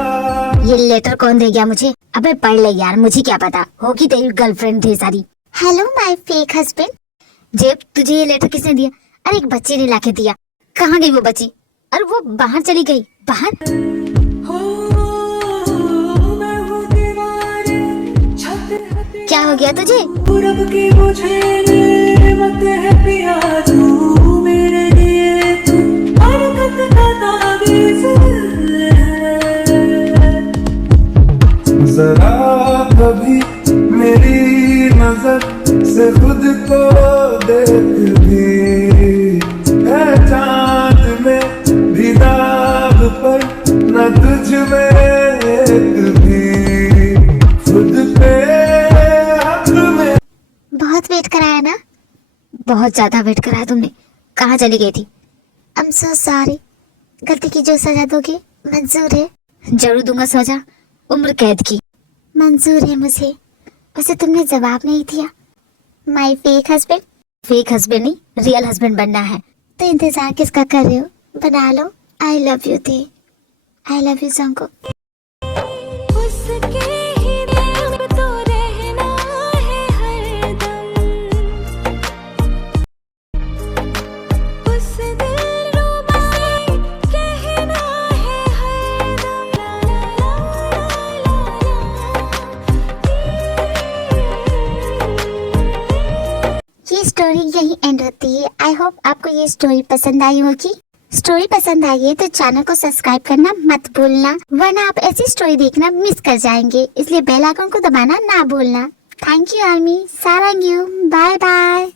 ये लेटर कौन दे गया मुझे? अबे पढ़ ले यार, मुझे क्या पता, होगी तेरी गर्लफ्रेंड ढेर सारी। Hello my fake husband. जेब तुझे ये लेटर किसने दिया? अरे एक बच्चे ने लाके दिया। कहाँ गई वो बच्ची? अरे वो बाहर चली गई। बाहर? क्या हो गया तुझे? पूरब की मुझे मत है पिया तू, मेरे लिए तू हरकत का ताबीज़ है। जरा कभी मेरी नजर से खुद को देख भी, है चांद में भी दाग पर न तुझ में एक भी, खुद पे हक में। बहुत वेट कराया ना? बहुत ज्यादा वेट कराया तुमने। कहाँ चली गई थी? आई एम सो सॉरी। गलती की जो सजा दोगे मंजूर है। जरूर दूंगा सजा, उम्र कैद की। मंजूर है मुझे। वैसे तुमने जवाब नहीं दिया। My fake husband. Fake husband नहीं, रियल हस्बैंड बनना है। तो इंतजार किसका कर रहे हो? बना लो। आई लव यू दे। I love you Jungkook. उसके ही दिल में तो रहना है हरदम, उस दिलरुबा से कहना है हरदम। ये स्टोरी यही एंड होती है। आई होप आपको ये स्टोरी पसंद आई होगी। स्टोरी पसंद आई है तो चैनल को सब्सक्राइब करना मत भूलना, वरना आप ऐसी स्टोरी देखना मिस कर जाएंगे। इसलिए बेल आइकन को दबाना ना भूलना। थैंक यू आर्मी, सारंग यू, बाय बाय।